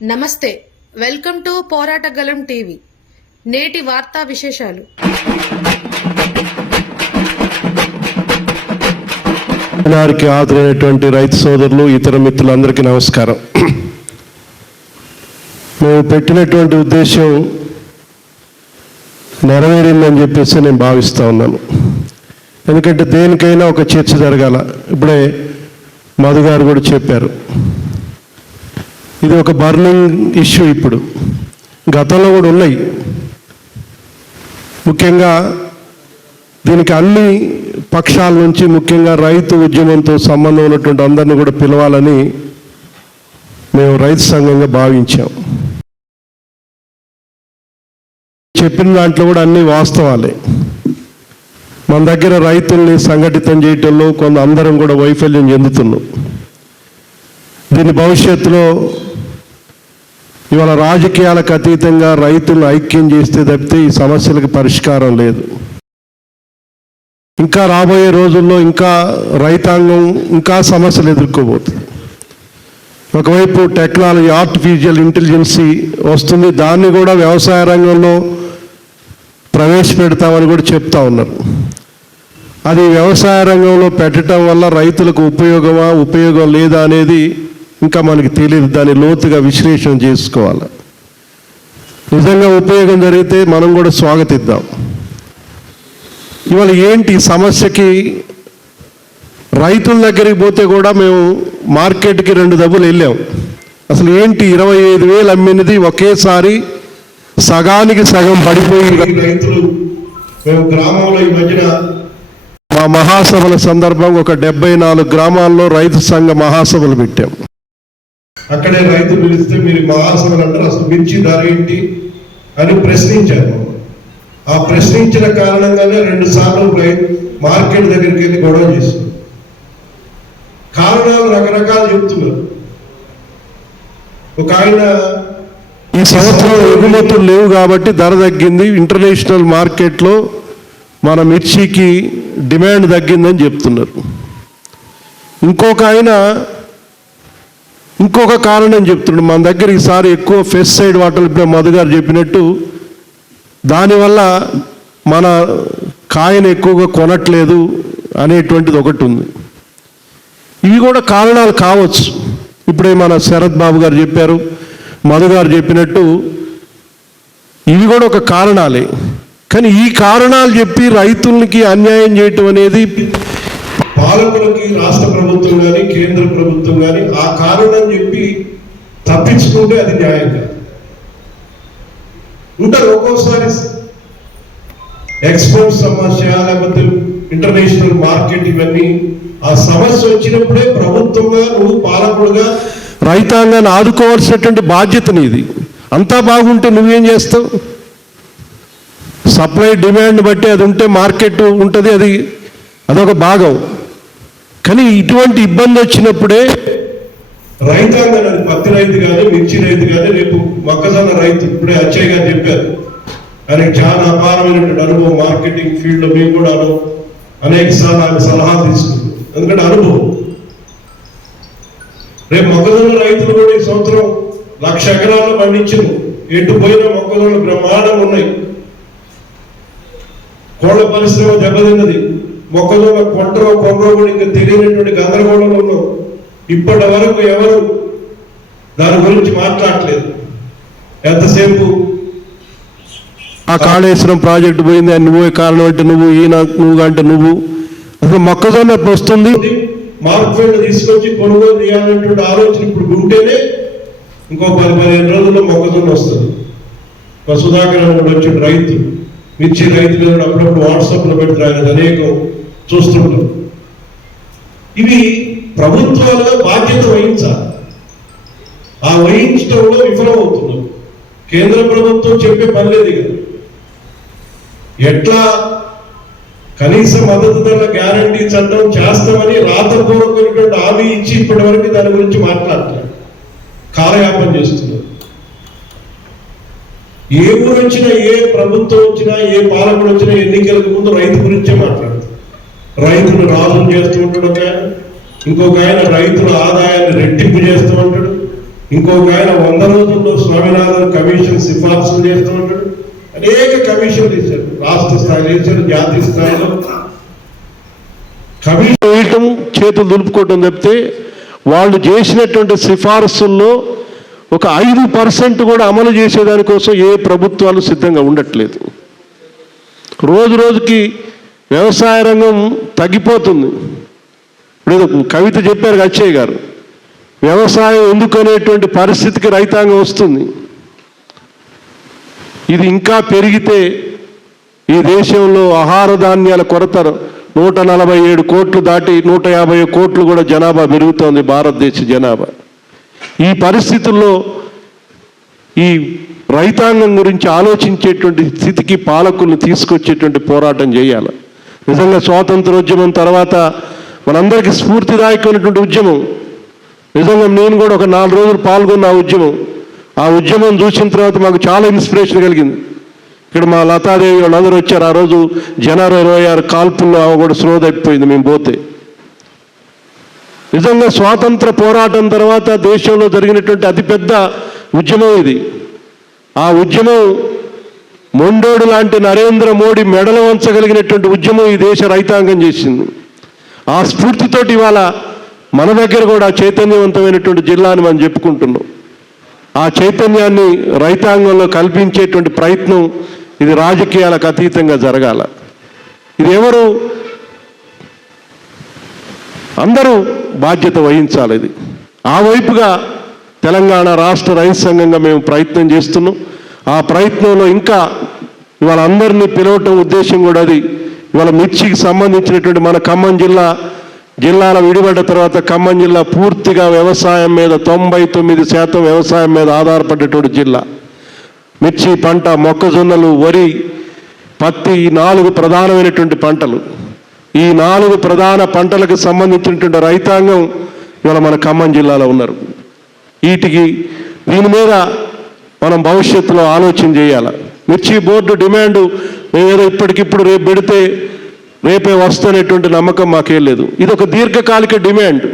నమస్తే, welcome to పోరాటగలం TV. నేటి వార్తా విశేషాలు. వారికి ఆదరైనటువంటి రైతు సోదరులు, ఇతర మిత్రులందరికీ నమస్కారం. మేము పెట్టినటువంటి ఉద్దేశం నెరవేరిందని చెప్పేసి నేను భావిస్తూ ఉన్నాను. ఎందుకంటే దేనికైనా ఒక చర్చ జరగాల. ఇప్పుడే మధు గారు కూడా చెప్పారు, ఇది ఒక బర్నింగ్ ఇష్యూ. ఇప్పుడు గతంలో కూడా ఉన్నాయి. ముఖ్యంగా దీనికి అన్ని పక్షాల నుంచి, ముఖ్యంగా రైతు ఉద్యమంతో సంబంధం ఉన్నటువంటి అందరినీ కూడా పిలవాలని మేము రైతు సంఘంగా భావించాం. చెప్పిన దాంట్లో కూడా అన్ని వాస్తవాలే. మన దగ్గర రైతుల్ని సంఘటితం చేయటంలో కొంత అందరం కూడా వైఫల్యం చెందుతున్నాం. దీని భవిష్యత్తులో ఇవాళ రాజకీయాలకు అతీతంగా రైతులను ఐక్యం చేస్తే తప్పితే ఈ సమస్యలకు పరిష్కారం లేదు. ఇంకా రాబోయే రోజుల్లో ఇంకా రైతాంగం ఇంకా సమస్యలు ఎదుర్కోబోతుంది. ఒకవైపు టెక్నాలజీ, ఆర్టిఫిషియల్ ఇంటెలిజెన్సీ వస్తుంది, దాన్ని కూడా వ్యవసాయ రంగంలో ప్రవేశపెడతామని కూడా చెప్తా ఉన్నారు. అది వ్యవసాయ రంగంలో పెట్టడం వల్ల రైతులకు ఉపయోగమా, ఉపయోగం లేదా అనేది ఇంకా మనకి తెలియదు. దాన్ని లోతుగా విశ్లేషణ చేసుకోవాలి. నిజంగా ఉపయోగం జరిగితే మనం కూడా స్వాగతిద్దాం. ఇవాళ ఏంటి సమస్యకి, రైతుల దగ్గరికి పోతే కూడా మేము మార్కెట్కి 2 దెబ్బలు వెళ్ళాం. అసలు ఏంటి 25,000 అమ్మినది ఒకేసారి సగానికి సగం పడిపోయి రైతులు. మేము గ్రామంలో ఈ మధ్యన మా మహాసభల సందర్భంగా ఒక 74 గ్రామాల్లో రైతు సంఘ మహాసభలు పెట్టాం. అక్కడే రైతులు పిలిస్తే మీరు మహాసభలు అంటారు, అసలు మిర్చి ధర ఏంటి అని ప్రశ్నించారు. ఆ ప్రశ్నించిన కారణంగానే 2 సార్లు మార్కెట్ దగ్గరికి వెళ్ళి గొడవ చేశారు. కారణాలు రకరకాలు చెప్తున్నారు. ఒక ఆయన ఈ సంవత్సరం ఎగుమతులు లేవు కాబట్టి ధర తగ్గింది, ఇంటర్నేషనల్ మార్కెట్లో మన మిర్చికి డిమాండ్ తగ్గిందని చెప్తున్నారు. ఇంకొక ఆయన ఇంకొక కారణం చెప్తున్నాడు, మన దగ్గర ఈసారి ఎక్కువ పెస్టిసైడ్ వాటర్లు, ఇప్పుడు మధు గారు చెప్పినట్టు, దానివల్ల మన కాయను ఎక్కువగా కొనట్లేదు అనేటువంటిది ఒకటి ఉంది. ఇవి కూడా కారణాలు కావచ్చు. ఇప్పుడే మన శరత్ బాబు గారు చెప్పారు, మధు గారు చెప్పినట్టు ఇవి కూడా ఒక కారణాలే. కానీ ఈ కారణాలు చెప్పి రైతులకి అన్యాయం చేయటం అనేది పాలకులకి, రాష్ట్ర ప్రభుత్వం కానీ కేంద్ర ప్రభుత్వం కానీ ఆ కారణం చెప్పి తప్పించుకుంటే అది న్యాయం కాదు. ఉంటారు ఒక్కోసారి ఎక్స్పోర్ట్ సమస్య, లేకపోతే ఇంటర్నేషనల్ మార్కెట్, ఇవన్నీ ఆ సమస్య వచ్చినప్పుడే ప్రభుత్వంగా నువ్వు పాలకుడుగా రైతాంగాన్ని ఆదుకోవాల్సినటువంటి బాధ్యత నీది. అంతా బాగుంటే నువ్వేం చేస్తావు? సప్లై డిమాండ్ బట్టి అది ఉంటే మార్కెట్ ఉంటుంది, అదొక భాగం. కానీ ఇటువంటి ఇబ్బంది వచ్చినప్పుడే రైతాంగాన్ని, పత్తి రైతు కానీ, మిర్చి రైతు కానీ, రేపు మొక్కజొన్న రైతు, ఇప్పుడే అచ్చయ్య గారు చెప్పారు, ఆయనకు చాలా అపారమైనటువంటి అనుభవం మార్కెటింగ్ ఫీల్డ్లో. మేము కూడా అనేక సార్లు ఆయన సలహాలు తీసుకున్నాం, ఎందుకంటే అనుభవం. రేపు మొక్కజొన్న రైతులు కూడా ఈ సంవత్సరం 1,00,000 ఎకరాల్లో పండించారు. ఎటు పోయిన మొక్కజొన్న బ్రహ్మాండం ఉన్నాయి. కోళ్ల పరిశ్రమ దెబ్బతిన్నది. మొక్కజొన్న కొంటరో కూడా ఇంకా తెలియనటువంటి గందరగోళంలో ఉన్నాం. ఇప్పటి వరకు ఎవరు దాని గురించి మాట్లాడలేదు. ఎంతసేపు ఆ కాళేశ్వరం ప్రాజెక్టు పోయింది, అని నువ్వే కారణం అంటే నువ్వు, నువ్వు అంటే నువ్వు. అసలు మొక్కజొన్న వస్తుంది, మార్కెట్ తీసుకొచ్చి కొనుగోలు చేయాలనేటువంటి ఆలోచన ఇప్పుడు ఉంటేనే ఇంకో 10-15 రోజుల్లో మొక్కజొన్న వస్తుంది. మా సుధాకర్ కూడా వచ్చిన రైతు, మిర్చి రైతు మీద అప్పుడప్పుడు వాట్సాప్లో పెడతారు, ఆయన అనేకం చూస్తుంటాం. ఇవి ప్రభుత్వాలుగా బాధ్యత వహించాలి. ఆ వహించడంలో విఫలమవుతున్నారు. కేంద్ర ప్రభుత్వం చెప్పే పని లేదు కదా. ఎట్లా కనీస మద్దతు ధరల గ్యారంటీ చట్టం చేస్తామని రాతపూర్వకమైనటువంటి హామీ ఇచ్చి ఇప్పటి వరకు దాని గురించి మాట్లాడలేదు, కాలయాపన చేస్తున్నారు. ఏ ఊరు వచ్చినా, ఏ ప్రభుత్వం వచ్చినా, ఏ పాలకుడు వచ్చినా ఎన్నికలకు ముందు రైతు గురించే మాట్లాడతారు. రైతులు రాజులు చేస్తూ ఉంటాడు ఒక ఆయన, ఇంకొక ఆయన రైతుల ఆదాయాన్ని రెట్టింపు చేస్తూ ఉంటాడు, ఇంకొక ఆయన 100 రోజుల స్వామినాథన్ కమిషన్ సిఫార్సులు చేస్తూ ఉన్నాడు. అనేక కమిషన్లు ఇచ్చారు, రాష్ట్ర స్థాయిలో ఇచ్చారు, జాతీయ స్థాయిలో. కమిషన్ వేయటం, చేతులు దులుపుకోవటం తప్పితే వాళ్ళు చేసినటువంటి సిఫార్సుల్లో ఒక 5% కూడా అమలు చేసేదానికోసం ఏ ప్రభుత్వాలు సిద్ధంగా ఉండట్లేదు. రోజు రోజుకి వ్యవసాయ రంగం తగ్గిపోతుంది. ఇప్పుడు కవిత చెప్పారు అచ్చయ్య గారు, వ్యవసాయం ఎందుకనేటువంటి పరిస్థితికి రైతాంగం వస్తుంది. ఇది ఇంకా పెరిగితే ఈ దేశంలో ఆహార ధాన్యాల కొరత 147 కోట్లు దాటి 150 కోట్లు కూడా జనాభా పెరుగుతోంది, భారతదేశ జనాభా. ఈ పరిస్థితుల్లో ఈ రైతాంగం గురించి ఆలోచించేటువంటి స్థితికి పాలకులను తీసుకొచ్చేటువంటి పోరాటం చేయాలి. నిజంగా స్వాతంత్రోద్యమం తర్వాత మనందరికీ స్ఫూర్తిదాయకమైనటువంటి ఉద్యమం. నిజంగా నేను కూడా ఒక 4 రోజులు పాల్గొన్న ఆ ఉద్యమం చూసిన తర్వాత మాకు చాలా ఇన్స్పిరేషన్ కలిగింది. ఇక్కడ మా లతాదేవి వాళ్ళందరూ వచ్చారు. ఆ రోజు జనవరి 26 కాల్పుల్లో ఆమె కూడా స్లో అయిపోయింది మేము పోతే. నిజంగా స్వాతంత్ర పోరాటం తర్వాత దేశంలో జరిగినటువంటి అతిపెద్ద ఉద్యమం ఇది. ఆ ఉద్యమం మొండోడు లాంటి నరేంద్ర మోడీ మెడలు వంచగలిగినటువంటి ఉద్యమం ఈ దేశ రైతాంగం చేసింది. ఆ స్ఫూర్తితోటి ఇవాళ మన దగ్గర కూడా చైతన్యవంతమైనటువంటి జిల్లా అని మనం చెప్పుకుంటున్నాం. ఆ చైతన్యాన్ని రైతాంగంలో కల్పించేటువంటి ప్రయత్నం ఇది రాజకీయాలకు అతీతంగా జరగాల. ఇది అందరూ బాధ్యత వహించాలి. ఇది ఆ వైపుగా తెలంగాణ రాష్ట్ర రైతు సంఘంగా మేము ప్రయత్నం చేస్తున్నాం. ఆ ప్రయత్నంలో ఇంకా ఇవాళ అందరినీ పిలవటం ఉద్దేశం కూడా అది. ఇవాళ మిర్చికి సంబంధించినటువంటి మన ఖమ్మం జిల్లాల విడిపడ్డ తర్వాత ఖమ్మం జిల్లా పూర్తిగా వ్యవసాయం మీద 99% వ్యవసాయం మీద ఆధారపడేటువంటి జిల్లా. మిర్చి పంట, మొక్కజొన్నలు, వరి, పత్తి, ఈ 4 ప్రధానమైనటువంటి పంటలు. ఈ 4 ప్రధాన పంటలకు సంబంధించినటువంటి రైతాంగం ఇవాళ మన ఖమ్మం జిల్లాలో ఉన్నారు. దీని మీద మనం భవిష్యత్తులో ఆలోచన చేయాలి. మిర్చి బోర్డు డిమాండ్ మేమేదో ఇప్పటికిప్పుడు రేపు పెడితే రేపే వస్తున్నటువంటి నమ్మకం మాకేం లేదు. ఇది ఒక దీర్ఘకాలిక డిమాండ్.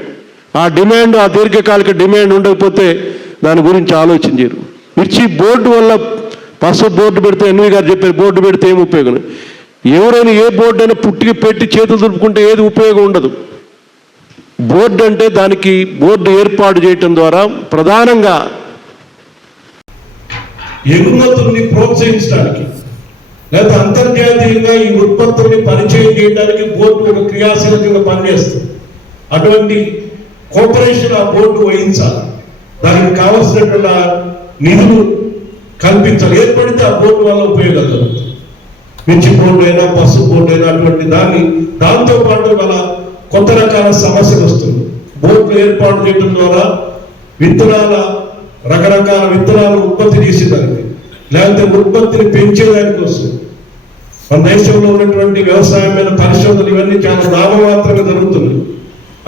ఆ దీర్ఘకాలిక డిమాండ్ ఉండకపోతే దాని గురించి ఆలోచన చేయరు. మిర్చి బోర్డు వల్ల పసుపు బోర్డు పెడితే ఎన్వి గారు చెప్పారు, బోర్డు పెడితే ఏం ఉపయోగం? ఎవరైనా ఏ బోర్డు అయినా పుట్టికి పెట్టి చేతులు దులుపుకుంటే ఏది ఉపయోగం ఉండదు. బోర్డు అంటే దానికి బోర్డు ఏర్పాటు చేయటం ద్వారా ప్రధానంగా ఎగుమతుల్ని ప్రోత్సహించడానికి లేదా అంతర్జాతీయంగా ఈ ఉత్పత్తుల్ని పరిచయం చేయడానికి బోర్డు ఒక క్రియాశీలకంగా పనిచేస్తుంది. అటువంటి కోఆపరేషన్ ఆ బోర్డు వహించాలి. దానికి కావలసినటువంటి నిధులు కల్పించాలి. ఏర్పడితే ఆ బోర్డు వల్ల ఉపయోగాలు జరుగుతుంది. మిర్చి బోర్డు అయినా, పసుపు బోర్డు అయినా అటువంటి దాంతో పాటు మన కొత్త రకాల సమస్యలు వస్తుంది. బోర్డు ఏర్పాటు చేయడం ద్వారా రకరకాల విత్తనాలు ఉత్పత్తి చేసేదానికి, లేకపోతే ఉత్పత్తిని పెంచేదానికోసం మన దేశంలో ఉన్నటువంటి వ్యవసాయం మీద పరిశోధనలు ఇవన్నీ చాలా నామమాత్రంగా జరుగుతున్నాయి.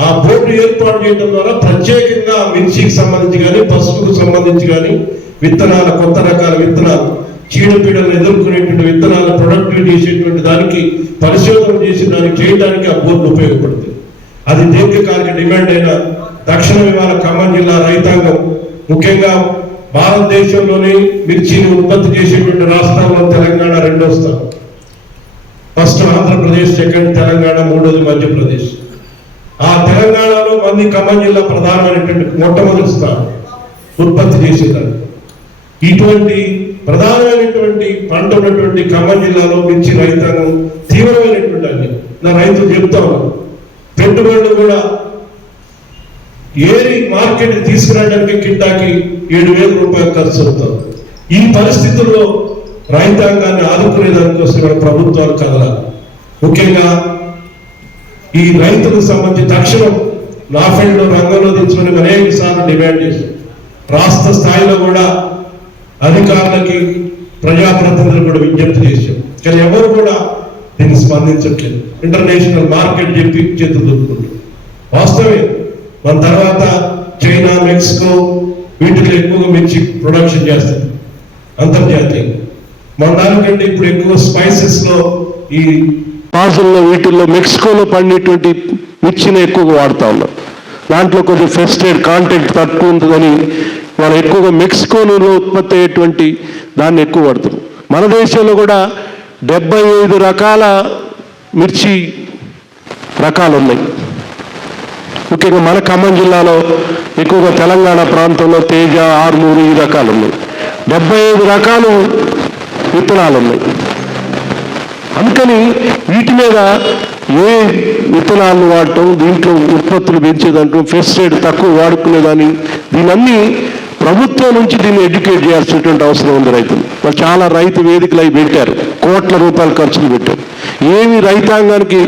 ఆ బోర్డు ఏర్పాటు చేయడం ద్వారా ప్రత్యేకంగా మిర్చికి సంబంధించి కానీ, పసుపుకు సంబంధించి కానీ కొత్త రకాల విత్తనాలు, చీడపీడలను ఎదుర్కొనేటువంటి విత్తనాల ప్రొడక్టివిటీ చేసేటువంటి దానికి పరిశోధన చేసి దానికి చేయడానికి ఆ బోర్డు ఉపయోగపడుతుంది. అది దీర్ఘకాలిక డిమాండ్ అయిన దక్షిణ విమాన ఖమ్మం జిల్లా రైతాంగం, ముఖ్యంగా భారతదేశంలోని మిర్చిని ఉత్పత్తి చేసేటువంటి రాష్ట్రాల్లో తెలంగాణ 2వ స్థానం. ఫస్ట్ ఆంధ్రప్రదేశ్, సెకండ్ తెలంగాణ, 3వది మధ్యప్రదేశ్. ఆ తెలంగాణలో ఖమ్మం జిల్లా ప్రధానమైనటువంటి మొట్టమొదటి స్థానం ఉత్పత్తి చేసేదాన్ని. ఇటువంటి ప్రధానమైనటువంటి పంట ఉన్నటువంటి ఖమ్మం జిల్లాలో మిర్చి రైతాంగం తీవ్రమైనటువంటి అన్యాయం. నా రైతులు చెప్తా ఉన్నారు, పెట్టుబడులు కూడా ఏరి మార్కెట్ తీసుకురావడానికి కింటాకి 7,000 రూపాయలు ఖర్చు అవుతారు. ఈ పరిస్థితుల్లో రైతాంగాన్ని ఆదుకునే దానికోసం మన ప్రభుత్వాలు కదలాలి. ముఖ్యంగా ఈ రైతులకు సంబంధించి తక్షణం నాఫెడ్లో రంగంలో తెచ్చుకొని అనేక సార్లు డిమాండ్ చేశాం. రాష్ట్ర స్థాయిలో కూడా అధికారులకి, ప్రజాప్రతినిధులు కూడా విజ్ఞప్తి చేశాం. కానీ ఎవరు కూడా దీన్ని స్పందించట్లేదు. ఇంటర్నేషనల్ మార్కెట్ చెప్పి చేతులు దొరుకుతుంది. వాస్తవే, మన తర్వాత చైనా, మెక్సికో వీటిలో ఎక్కువగా మిర్చి ప్రొడక్షన్ చేస్తుంది అంతర్జాతీయంగా. మన దానికంటే ఇప్పుడు ఎక్కువ స్పైసెస్ లో, ఈ పాజల్లో వీటిల్లో మెక్సికోలో పండేటువంటి మిర్చిని ఎక్కువగా వాడుతూ ఉన్నారు. దాంట్లో కొంచెం ఫెస్టెడ్ కాంటెంట్ తక్కువ ఉంటుందని వాళ్ళు ఎక్కువగా మెక్సికోలో ఉత్పత్తి అయ్యేటువంటి దాన్ని ఎక్కువ వాడుతున్నారు. మన దేశంలో కూడా 75 రకాల మిర్చి రకాలు ఉన్నాయి. ముఖ్యంగా మన ఖమ్మం జిల్లాలో ఎక్కువగా తెలంగాణ ప్రాంతంలో తేజ, ఆర్మూరు ఈ రకాలు ఉన్నాయి. 75 రకాలు విత్తనాలు ఉన్నాయి. అందుకని వీటి మీద ఏ విత్తనాలను వాడటం, దీంట్లో ఉత్పత్తులు పెంచేదంటూ పెస్టిసైడ్ తక్కువ వాడుకునేదాన్ని, దీనన్నీ ప్రభుత్వం నుంచి దీన్ని ఎడ్యుకేట్ చేయాల్సినటువంటి అవసరం ఉంది రైతులు. వాళ్ళు చాలా రైతు వేదికలు అవి పెట్టారు, కోట్ల రూపాయలు ఖర్చులు పెట్టారు. ఏమి రైతాంగానికి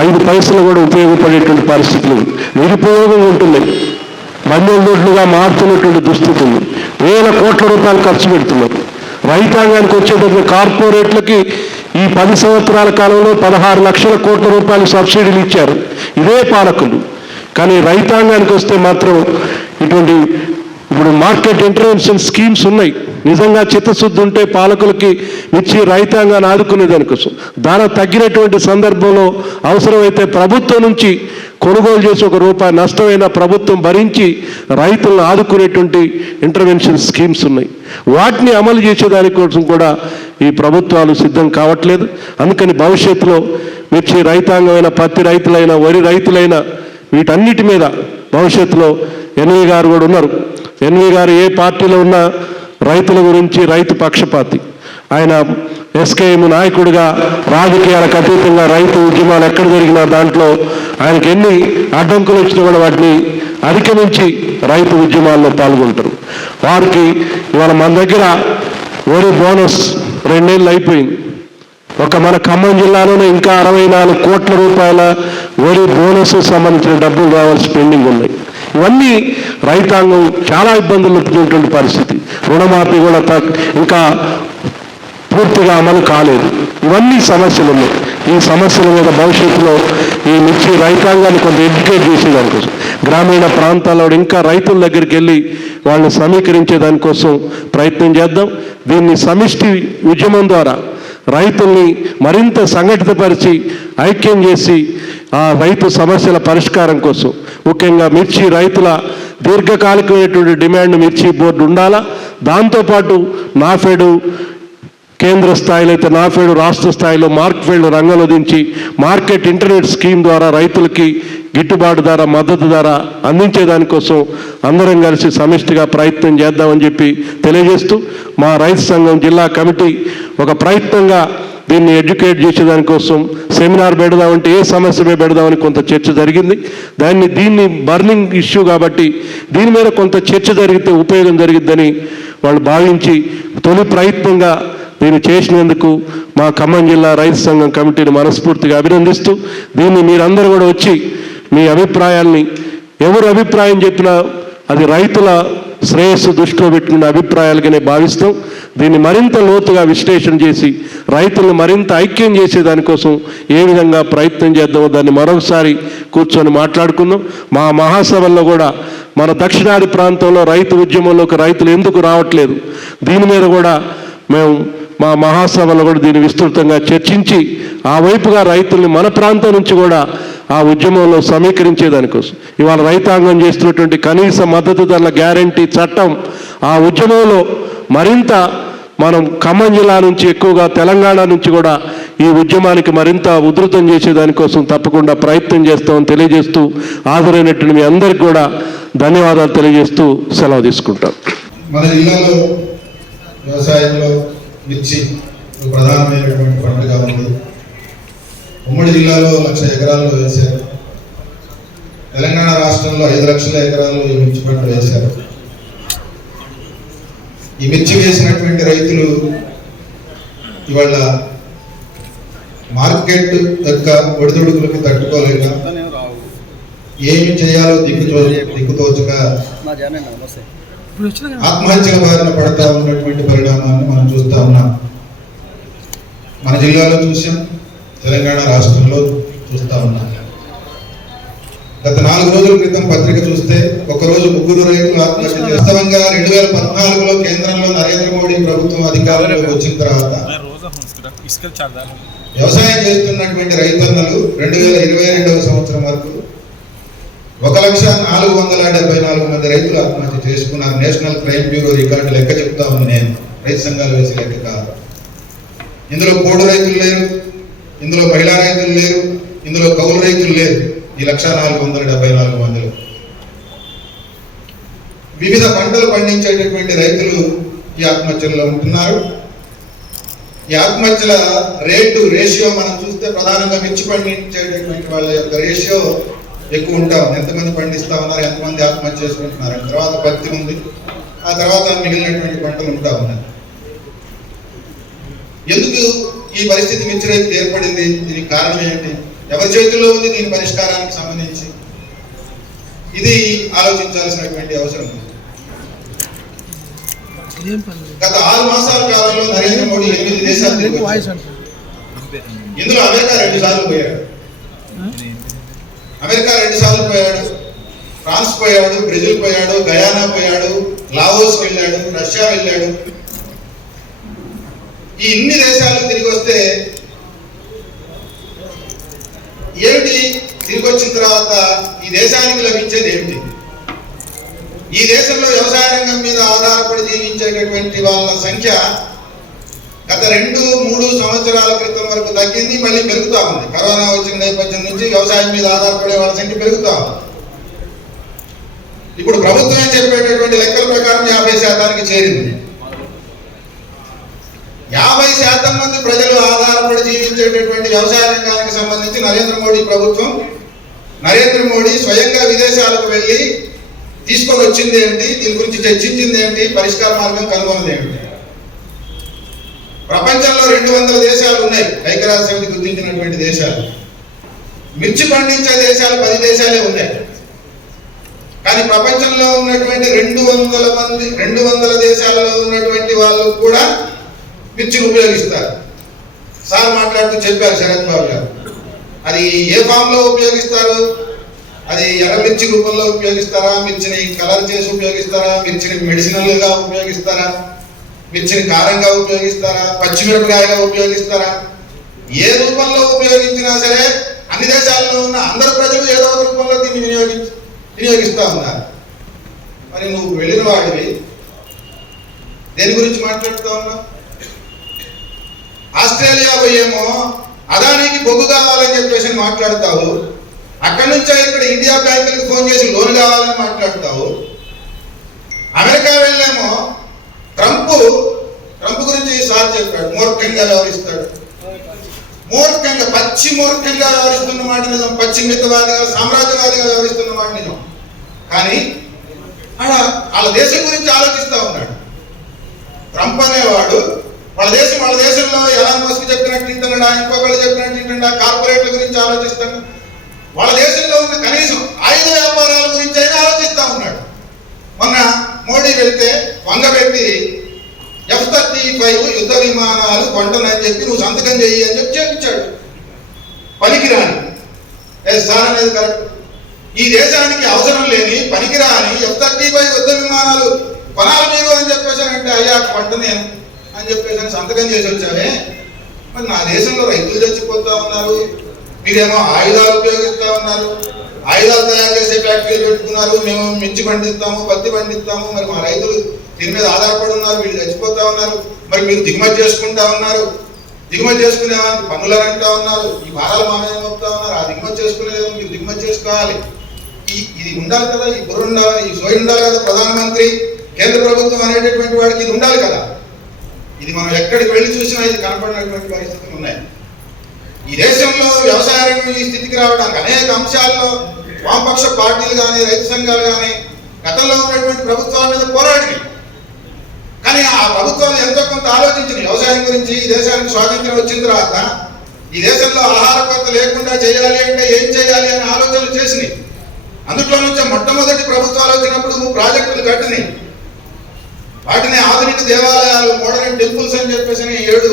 5 పైసలు కూడా ఉపయోగపడేటువంటి పరిస్థితులు నిరుపయోగం ఉంటుంది. బందెల దొడ్లుగా మారుతున్నటువంటి దుస్థితి ఉంది. వేల కోట్ల రూపాయలు ఖర్చు పెడుతున్నారు. రైతాంగానికి వచ్చేటప్పుడు కార్పొరేట్లకి ఈ 10 సంవత్సరాల కాలంలో 16 లక్షల కోట్ల రూపాయలు సబ్సిడీలు ఇచ్చారు ఇదే పాలకులు. కానీ రైతాంగానికి వస్తే మాత్రం ఇటువంటి ఇప్పుడు మార్కెట్ ఇంటర్వెన్షన్ స్కీమ్స్ ఉన్నాయి. నిజంగా చిత్తశుద్ధి ఉంటే పాలకులకి ఇచ్చి రైతాంగాన్ని ఆదుకునే దానికోసం ధర తగ్గినటువంటి సందర్భంలో అవసరమైతే ప్రభుత్వం నుంచి కొనుగోలు చేసి ₹1 నష్టమైన ప్రభుత్వం భరించి రైతులను ఆదుకునేటువంటి ఇంటర్వెన్షన్ స్కీమ్స్ ఉన్నాయి. వాటిని అమలు చేసేదానికోసం కూడా ఈ ప్రభుత్వాలు సిద్ధం కావట్లేదు. అందుకని భవిష్యత్తులో మిర్చి రైతాంగమైన, పత్తి రైతులైనా, వరి రైతులైనా వీటన్నిటి మీద భవిష్యత్తులో ఎన్వి గారు కూడా ఉన్నారు. ఎన్వి గారు ఏ పార్టీలో ఉన్నా రైతుల గురించి రైతు పక్షపాతి. ఆయన ఎస్కేఎం నాయకుడిగా రాజకీయాలకు అతీతంగా రైతు ఉద్యమాలు ఎక్కడ జరిగినా దాంట్లో ఆయనకి ఎన్ని అడ్డంకులు వచ్చినా కూడా వాటిని అధిగమించి రైతు ఉద్యమాల్లో పాల్గొంటారు. వారికి ఇవాళ మన దగ్గర వరి బోనస్ 2 ఏళ్ళు అయిపోయింది. ఒక మన ఖమ్మం జిల్లాలోనే ఇంకా 64 కోట్ల రూపాయల వరి బోనస్ సంబంధించిన డబ్బులు రావాల్సి పెండింగ్ ఉన్నాయి. ఇవన్నీ రైతాంగం చాలా ఇబ్బందులు ఎదుర్కొనేటువంటి పరిస్థితి. రుణమాఫీ కూడా ఇంకా పూర్తిగా అమలు కాలేదు. ఇవన్నీ సమస్యలు ఉన్నాయి. ఈ సమస్యల మీద భవిష్యత్తులో ఈ మిర్చి రైతాంగాన్ని కొంత ఎడ్యుకేట్ చేసేదానికోసం గ్రామీణ ప్రాంతాల్లో ఇంకా రైతుల దగ్గరికి వెళ్ళి వాళ్ళని సమీకరించే దానికోసం ప్రయత్నం చేద్దాం. దీన్ని సమిష్టి ఉద్యమం ద్వారా రైతుల్ని మరింత సంఘటితపరిచి ఐక్యం చేసి ఆ రైతు సమస్యల పరిష్కారం కోసం ముఖ్యంగా మిర్చి రైతుల దీర్ఘకాలికమైనటువంటి డిమాండ్ మిర్చి బోర్డు ఉండాలా. దాంతోపాటు నాఫెడు కేంద్ర స్థాయిలో అయితే నాఫెడు రాష్ట్ర స్థాయిలో మార్క్ఫెడ్ రంగంలో దించి మార్కెట్ ఇంటర్నెట్ స్కీమ్ ద్వారా రైతులకి గిట్టుబాటు ధర, మద్దతు ధర అందించేదానికోసం అందరం కలిసి సమిష్టిగా ప్రయత్నం చేద్దామని చెప్పి తెలియజేస్తూ మా రైతు సంఘం జిల్లా కమిటీ ఒక ప్రయత్నంగా దీన్ని ఎడ్యుకేట్ చేసేదానికోసం సెమినార్ పెడదామంటే ఏ సమస్య మీద పెడదామని కొంత చర్చ జరిగింది. దీన్ని బర్నింగ్ ఇష్యూ కాబట్టి దీని మీద కొంత చర్చ జరిగితే ఉపయోగం జరిగిద్దని వాళ్ళు భావించి తొలి ప్రయత్నంగా దీన్ని చేసినందుకు మా ఖమ్మం జిల్లా రైతు సంఘం కమిటీని మనస్ఫూర్తిగా అభినందిస్తూ దీన్ని మీరందరూ కూడా వచ్చి మీ అభిప్రాయాల్ని ఎవరు అభిప్రాయం చెప్పినా అది రైతుల శ్రేయస్సు దృష్టిలో పెట్టుకున్న అభిప్రాయాలుగానే భావిస్తాం. దీన్ని మరింత లోతుగా విశ్లేషణ చేసి రైతులను మరింత ఐక్యం చేసే దానికోసం ఏ విధంగా ప్రయత్నం చేద్దామో దాన్ని మరొకసారి కూర్చొని మాట్లాడుకుందాం. మా మహాసభల్లో కూడా మన దక్షిణాది ప్రాంతంలో రైతు ఉద్యమంలోకి రైతులు ఎందుకు రావట్లేదు, దీని మీద కూడా మేము మా మహాసభలో కూడా దీన్ని విస్తృతంగా చర్చించి ఆ వైపుగా రైతుల్ని మన ప్రాంతం నుంచి కూడా ఆ ఉద్యమంలో సమీకరించేదానికోసం ఇవాళ రైతాంగం చేస్తున్నటువంటి కనీస మద్దతు ధరల గ్యారంటీ చట్టం ఆ ఉద్యమంలో మరింత మనం ఖమ్మం జిల్లా నుంచి ఎక్కువగా తెలంగాణ నుంచి కూడా ఈ ఉద్యమానికి మరింత ఉధృతం చేసేదానికోసం తప్పకుండా ప్రయత్నం చేస్తామని తెలియజేస్తూ హాజరైనటువంటి మీ అందరికీ కూడా ధన్యవాదాలు తెలియజేస్తూ సెలవు తీసుకుంటాం. మన జిల్లాలో వ్యవసాయంలో మిర్చి ప్రధానమైనటువంటి పంటగా ఉంది. ఉమ్మడి జిల్లాలో 1,00,000 ఎకరాల్లో వేశారు. తెలంగాణ రాష్ట్రంలో 5 లక్షల ఎకరాల్లో ఈ మిర్చి పంట వేశారు. ఈ మిర్చి వేసినటువంటి రైతులు ఇవాళ మార్కెట్ యొక్క ఒడిదుడుకులకు తట్టుకోలేక ఏమి చేయాలో దిక్కుతోచక ఆత్మహత్యల బారిన పడతా ఉన్నటువంటి పరిణామాన్ని మనం చూస్తా ఉన్నాం. మన జిల్లాలో చూసాం, తెలంగాణ రాష్ట్రంలో చూస్తా ఉన్నాం. గత 4 రోజుల క్రితం పత్రిక చూస్తే ఒకరోజు 3 రైతులు ఆత్మహత్య. వాస్తవంగా 2014లో కేంద్రంలో నరేంద్ర మోడీ ప్రభుత్వం అధికారంలోకి వచ్చిన తర్వాత వ్యవసాయం చేస్తున్నటువంటి రైతన్నలు 2022వ సంవత్సరం వరకు 1,474 మంది రైతులు ఆత్మహత్య చేసుకున్నారు. నేషనల్ క్రైమ్ బ్యూరో రికార్డు లెక్క చెప్తా ఉంది, నేను రైతు సంఘాలు వేసి లెక్క కాదు. ఇందులో పోడు రైతులు లేరు, ఇందులో మహిళా రైతులు లేరు, ఇందులో కౌలు రైతులు లేరు. ఈ 1,474 మందిలో వివిధ పంటలు పండించేటటువంటి రైతులు ఈ ఆత్మహత్యల్లో ఉంటున్నారు. ఈ ఆత్మహత్యల రేషియో మనం చూస్తే ప్రధానంగా మిర్చి పండించేటటువంటి వాళ్ళ యొక్క రేషియో ఎక్కువ ఉంటా ఉంది. ఎంతమంది పండిస్తా ఉన్నారు, ఎంతమంది ఆత్మహత్య చేసుకుంటున్నారు, తర్వాత పత్తి ఉంది, ఆ తర్వాత మిగిలినటువంటి పంటలు ఉంటా ఉన్నాయి. ఎందుకు ఈ పరిస్థితి మిర్చి రైతుకు ఏర్పడింది? దీనికి కారణం ఏంటి? ఎవరి చేతుల్లో ఉంది దీని పరిష్కారానికి సంబంధించి? ఇది ఆలోచించాల్సినటువంటి అవసరం ఉంది. గత 6 మాసాల కాలంలో నరేంద్ర మోడీ 8 దేశాలు తిరిగి, ఇందులో అమెరికా 2 సార్లు పోయాడు, ఫ్రాన్స్ పోయాడు, బ్రెజిల్ పోయాడు, గయానా పోయాడు, లావోస్ వెళ్ళాడు, రష్యా వెళ్ళాడు. ఈ ఇన్ని దేశాలు తిరిగి వస్తే ఏమిటి? తిరిగి వచ్చిన తర్వాత ఈ దేశానికి లభించేది ఏమిటి? ఈ దేశంలో వ్యవసాయ రంగం మీద ఆధారపడి జీవించేటటువంటి వాళ్ళ సంఖ్య గత 2-3 సంవత్సరాల క్రితం వరకు తగ్గింది, మళ్ళీ పెరుగుతా ఉంది. కరోనా వచ్చిన నేపథ్యం నుంచి వ్యవసాయం మీద ఆధారపడే వాళ్ళ సంఖ్య పెరుగుతా ఉంది. ఇప్పుడు ప్రభుత్వమే చెప్పేటటువంటి లెక్కల ప్రకారం 50% చేరింది. 50% మంది ప్రజలు ఆధారపడి జీవించేటటువంటి వ్యవసాయ రంగానికి సంబంధించి నరేంద్ర మోడీ స్వయంగా విదేశాలకు వెళ్ళి తీసుకొని వచ్చింది ఏంటి, దీని గురించి చర్చించింది ఏంటి, పరిష్కార మార్గం కనుగొన్నది ఏంటి? ప్రపంచంలో 200 దేశాలు ఉన్నాయి, ఐక్యరాజ్య సమితి గుర్తించినటువంటి దేశాలు. మిర్చి పండించే దేశాలు 10 దేశాలే ఉన్నాయి. కానీ ప్రపంచంలో ఉన్నటువంటి 200 దేశాలలో ఉన్నటువంటి వాళ్ళు కూడా మిర్చిని ఉపయోగిస్తారు. సార్ మాట్లాడుతూ చెప్పారు శరత్ బాబు గారు, అది ఏ ఫామ్ లో ఉపయోగిస్తారు? అది ఎర్ర మిర్చి రూపంలో ఉపయోగిస్తారా, మిర్చిని కలర్ చేసి ఉపయోగిస్తారా, మిర్చిని మెడిసినల్ గా ఉపయోగిస్తారా, మిర్చిని కారంగా ఉపయోగిస్తారా, పచ్చిమిరపకాయగా ఉపయోగిస్తారా? ఏ రూపంలో ఉపయోగించినా సరే అన్ని దేశాల్లో ఉన్న అందరు ప్రజలు ఏదో ఒక రూపంలో దీన్ని వినియోగిస్తా ఉన్నారు. మరి నువ్వు వెళ్ళిన వాడివి దేని గురించి మాట్లాడుతూ ఉన్నావు? ఆస్ట్రేలియా పోయేమో అదానికి బొగ్గు కావాలని చెప్పేసి మాట్లాడతావు, అక్కడి నుంచో ఇక్కడ ఇండియా బ్యాంకులకు ఫోన్ చేసి లోన్ కావాలని మాట్లాడతావు. అమెరికా వెళ్ళేమో ట్రంప్ గురించి సార్ చెప్పాడు, మూర్ఖంగా వ్యవహరిస్తాడు. పచ్చి మూర్ఖంగా వ్యవహరిస్తున్న మాట నిజం, పచ్చి మితవాదిగా సామ్రాజ్యవాదిగా వ్యవహరిస్తున్న మాట నిజం. కానీ వాళ్ళ దేశం గురించి ఆలోచిస్తా ఉన్నాడు. ట్రంప్ అనేవాడు వాళ్ళ దేశంలో ఎలాన్ మస్క్ చెప్పినట్టు తింటున్నాడా, ఇంకొకళ్ళు చెప్పినట్టు తింటున్నా, కార్పొరేట్ల గురించి ఆలోచిస్తాడు. వాళ్ళ దేశంలో ఉన్న కనీసం ఆయుధ వ్యాపారాల గురించి అయినా ఆలోచిస్తా ఉన్నాడు. మొన్న మోడీ వెళ్తే వంగబెట్టి F-35 యుద్ధ విమానాలు కొంటనని చెప్పి నువ్వు సంతకం చెయ్యి అని చెప్పి చేపించాడు. పనికిరాని సార్ అనేది కరెక్ట్. ఈ దేశానికి అవసరం లేని పనికిరాని F-35 యుద్ధ విమానాలు కొనాలి మీరు అని చెప్పేసానంటే అయ్యా కొంటనే అని చెప్పేసి సంతకం చేసి వచ్చావే. మరి నా దేశంలో రైతులు చచ్చిపోతా ఉన్నారు, మీరేమో ఆయుధాలు ఉపయోగిస్తా ఉన్నారు, ఆయుధాలు తయారు చేసే ఫ్యాక్టరీలు పెట్టుకున్నారు, మేము మిర్చి పండిస్తాము, పత్తి పండిస్తాము, మరి మా రైతులు దీని మీద ఆధారపడి ఉన్నారు, వీళ్ళు చచ్చిపోతా ఉన్నారు. మరి మీరు దిగుమతి చేసుకుంటా ఉన్నారు, దిగుమతి చేసుకునే వాళ్ళకి పన్నులని అంటా ఉన్నారు, ఈ భారాలు మా మీద మోపుతా ఉన్నారు. ఆ దిగుమతి చేసుకునేదేమో మీరు దిగుమతి చేసుకోవాలి. ఇది ఉండాలి కదా, ఈ బుర్ర ఉండాలి, ఈ సోయి ఉండాలి కదా. ప్రధానమంత్రి, కేంద్ర ప్రభుత్వం అనేటటువంటి వాడికి ఇది ఉండాలి కదా. ఇది మనం ఎక్కడికి వెళ్ళి చూసినా ఇది కనపడినటువంటి పరిస్థితులు ఉన్నాయి. ఈ దేశంలో వ్యవసాయ రంగం ఈ స్థితికి రావడానికి అనేక అంశాల్లో వామపక్ష పార్టీలు కానీ రైతు సంఘాలు కానీ గతంలో ఉన్నటువంటి ప్రభుత్వాల మీద పోరాడినాయి. కానీ ఆ ప్రభుత్వాలు ఎంతో కొంత ఆలోచించిన వ్యవసాయం గురించి. ఈ దేశానికి స్వాతంత్రం వచ్చిన తర్వాత ఈ దేశంలో ఆహార కొరత లేకుండా చేయాలి అంటే ఏం చేయాలి అని ఆలోచనలు చేసినాయి. అందులో నుంచి మొట్టమొదటి ప్రభుత్వాలు వచ్చినప్పుడు ప్రాజెక్టులు కట్టినాయి. వాటిని ఆధునిక దేవాలయాలు, మోడర్న్ టెంపుల్స్ అని చెప్పేసి 7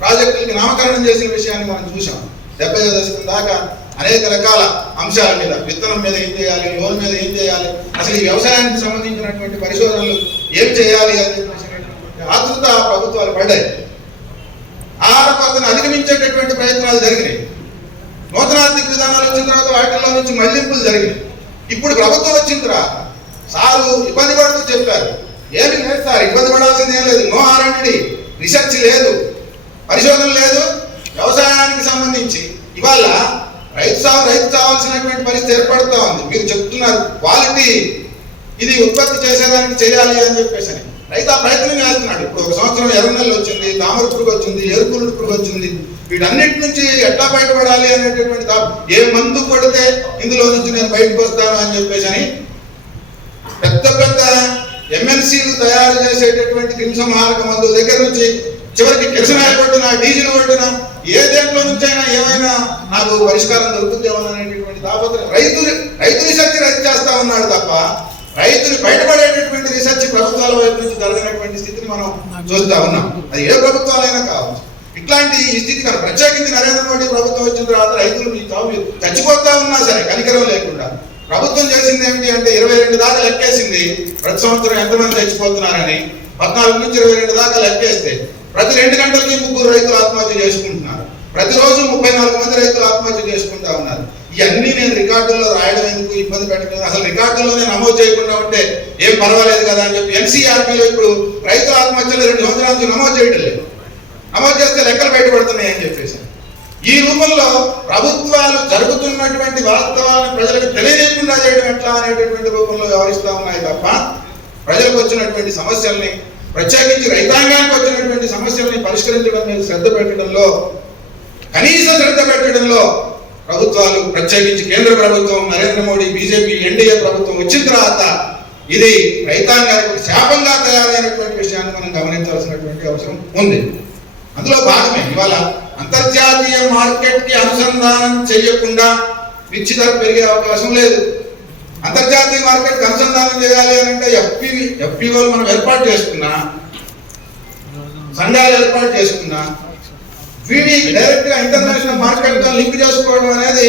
ప్రాజెక్టులకి నామకరణం చేసిన విషయాన్ని మనం చూసాం. 70వ దశకం దాకా అనేక రకాల అంశాల మీద, విత్తనం మీద ఏం చేయాలి, లోన్ మీద ఏం చేయాలి, అసలు ఈ వ్యవసాయానికి సంబంధించినటువంటి పరిశోధనలు ఏం చేయాలి అని చెప్పేసి ఆతృత ప్రభుత్వాలు పడ్డాయి. ఆహార కొరతను అధిగమించేటటువంటి ప్రయత్నాలు జరిగినాయి. నూతన ఆర్థిక విధానాలు వచ్చిన తర్వాత వాటిల్లో నుంచి మళ్లింపులు జరిగినాయి. ఇప్పుడు ప్రభుత్వం వచ్చిందిరా సారు ఇబ్బంది పడుతూ చెప్పారు. ఏమి లేదు సార్, ఇబ్బంది పడాల్సింది ఏం లేదు. నో R&D, రీసెర్చ్ లేదు, పరిశోధన లేదు. వ్యవసాయానికి సంబంధించి ఇవాళ రైతు చావాల్సినటువంటి పరిస్థితి ఏర్పడుతూ ఉంది. మీరు చెప్తున్నారు క్వాలిటీ ఇది ఉత్పత్తి చేసేదానికి చేయాలి అని చెప్పేసి అని రైతు ఆ ప్రయత్నం చేస్తున్నాడు. ఇప్పుడు ఒక సంవత్సరం ఎర్రనెల్లు వచ్చింది, తామర పురుగు వచ్చింది, ఎరుపులు పురుగు వచ్చింది. వీటన్నిటి నుంచి ఎట్లా బయటపడాలి అనేటటువంటి ఏ మందు కొడితే ఇందులో నుంచి నేను బయటకు వస్తాను అని చెప్పేసి అని పెద్ద పెద్ద MNCలు తయారు చేసేటటువంటి క్రిమిసంహారక మందుల దగ్గర నుంచి చివరికి కిరసనాయలు కొట్టినా, డీజిల్ కొట్టినా, ఏ దేంట్లో నుంచైనా ఏమైనా నాకు పరిష్కారం దొరుకుతుందేమో అనేటటువంటి తాపత్రయం రైతు రీసెర్చ్ చేస్తా ఉన్నాడు తప్ప రైతుని బయటపడేటటువంటి రీసెర్చ్ ప్రభుత్వాల వైపు నుంచి జరగనటువంటి స్థితిని మనం చూస్తా ఉన్నాం. అది ఏ ప్రభుత్వాలైనా కావచ్చు. ఇట్లాంటి ఈ స్థితి కనుక ప్రత్యేకించి నరేంద్ర మోడీ ప్రభుత్వం వచ్చిన తర్వాత రైతులు మీ తాము చచ్చిపోతా ఉన్నా సరే కనికరం లేకుండా ప్రభుత్వం చేసింది ఏమిటి అంటే 22 దాకా లెక్కేసింది ప్రతి సంవత్సరం ఎంతమంది చచ్చిపోతున్నారని. 14 నుంచి 22 దాకా లెక్కేస్తే ప్రతి 2 గంటలకి 3 రైతులు ఆత్మహత్య చేసుకుంటున్నారు. ప్రతిరోజు 34 మంది రైతులు ఆత్మహత్య చేసుకుంటా ఉన్నారు. ఇవన్నీ నేను రికార్డుల్లో రాయడం ఎందుకు, ఇబ్బంది పెట్టడం, అసలు రికార్డుల్లోనే నమోదు చేయకుండా ఉంటే ఏం పర్వాలేదు కదా అని చెప్పి NCRBలో ఇప్పుడు రైతుల ఆత్మహత్యలు 2 సంవత్సరాల నుంచి నమోదు చేయడం లేదు. నమోదు చేస్తే లెక్కలు బయటపడుతున్నాయి అని చెప్పేసి ఈ రూపంలో ప్రభుత్వాలు జరుగుతున్నటువంటి వాస్తవాలను ప్రజలకు తెలియజేయకుండా చేయడం ఎట్లా అనేటటువంటి రూపంలో వ్యవహరిస్తూ ఉన్నాయి తప్ప ప్రజలకు వచ్చినటువంటి సమస్యల్ని, ప్రత్యేకించి రైతాంగానికి వచ్చినటువంటి సమస్యల్ని పరిష్కరించడం మీద శ్రద్ధ పెట్టడంలో, కనీస శ్రద్ధ పెట్టడంలో ప్రభుత్వాలు, ప్రత్యేకించి కేంద్ర ప్రభుత్వం, నరేంద్ర మోడీ, బీజేపీ, NDA ప్రభుత్వం వచ్చిన తర్వాత ఇది రైతాంగానికి శాపంగా తయారైనటువంటి విషయాన్ని మనం గమనించాల్సినటువంటి అవసరం ఉంది. అందులో భాగమే ఇవాళ అంతర్జాతీయ మార్కెట్ కి అనుసంధానం చేయకుండా మిర్చి ధర పెరిగే అవకాశం లేదు. అంతర్జాతీయ మార్కెట్ కి అనుసంధానం చేయాలి అంటే FPOలు మనం ఏర్పాటు చేసుకున్నా, సంఘాలు ఏర్పాటు చేసుకున్నా, వీటి డైరెక్ట్ గా ఇంటర్నేషనల్ మార్కెట్ తో లింక్ చేసుకోవడం అనేది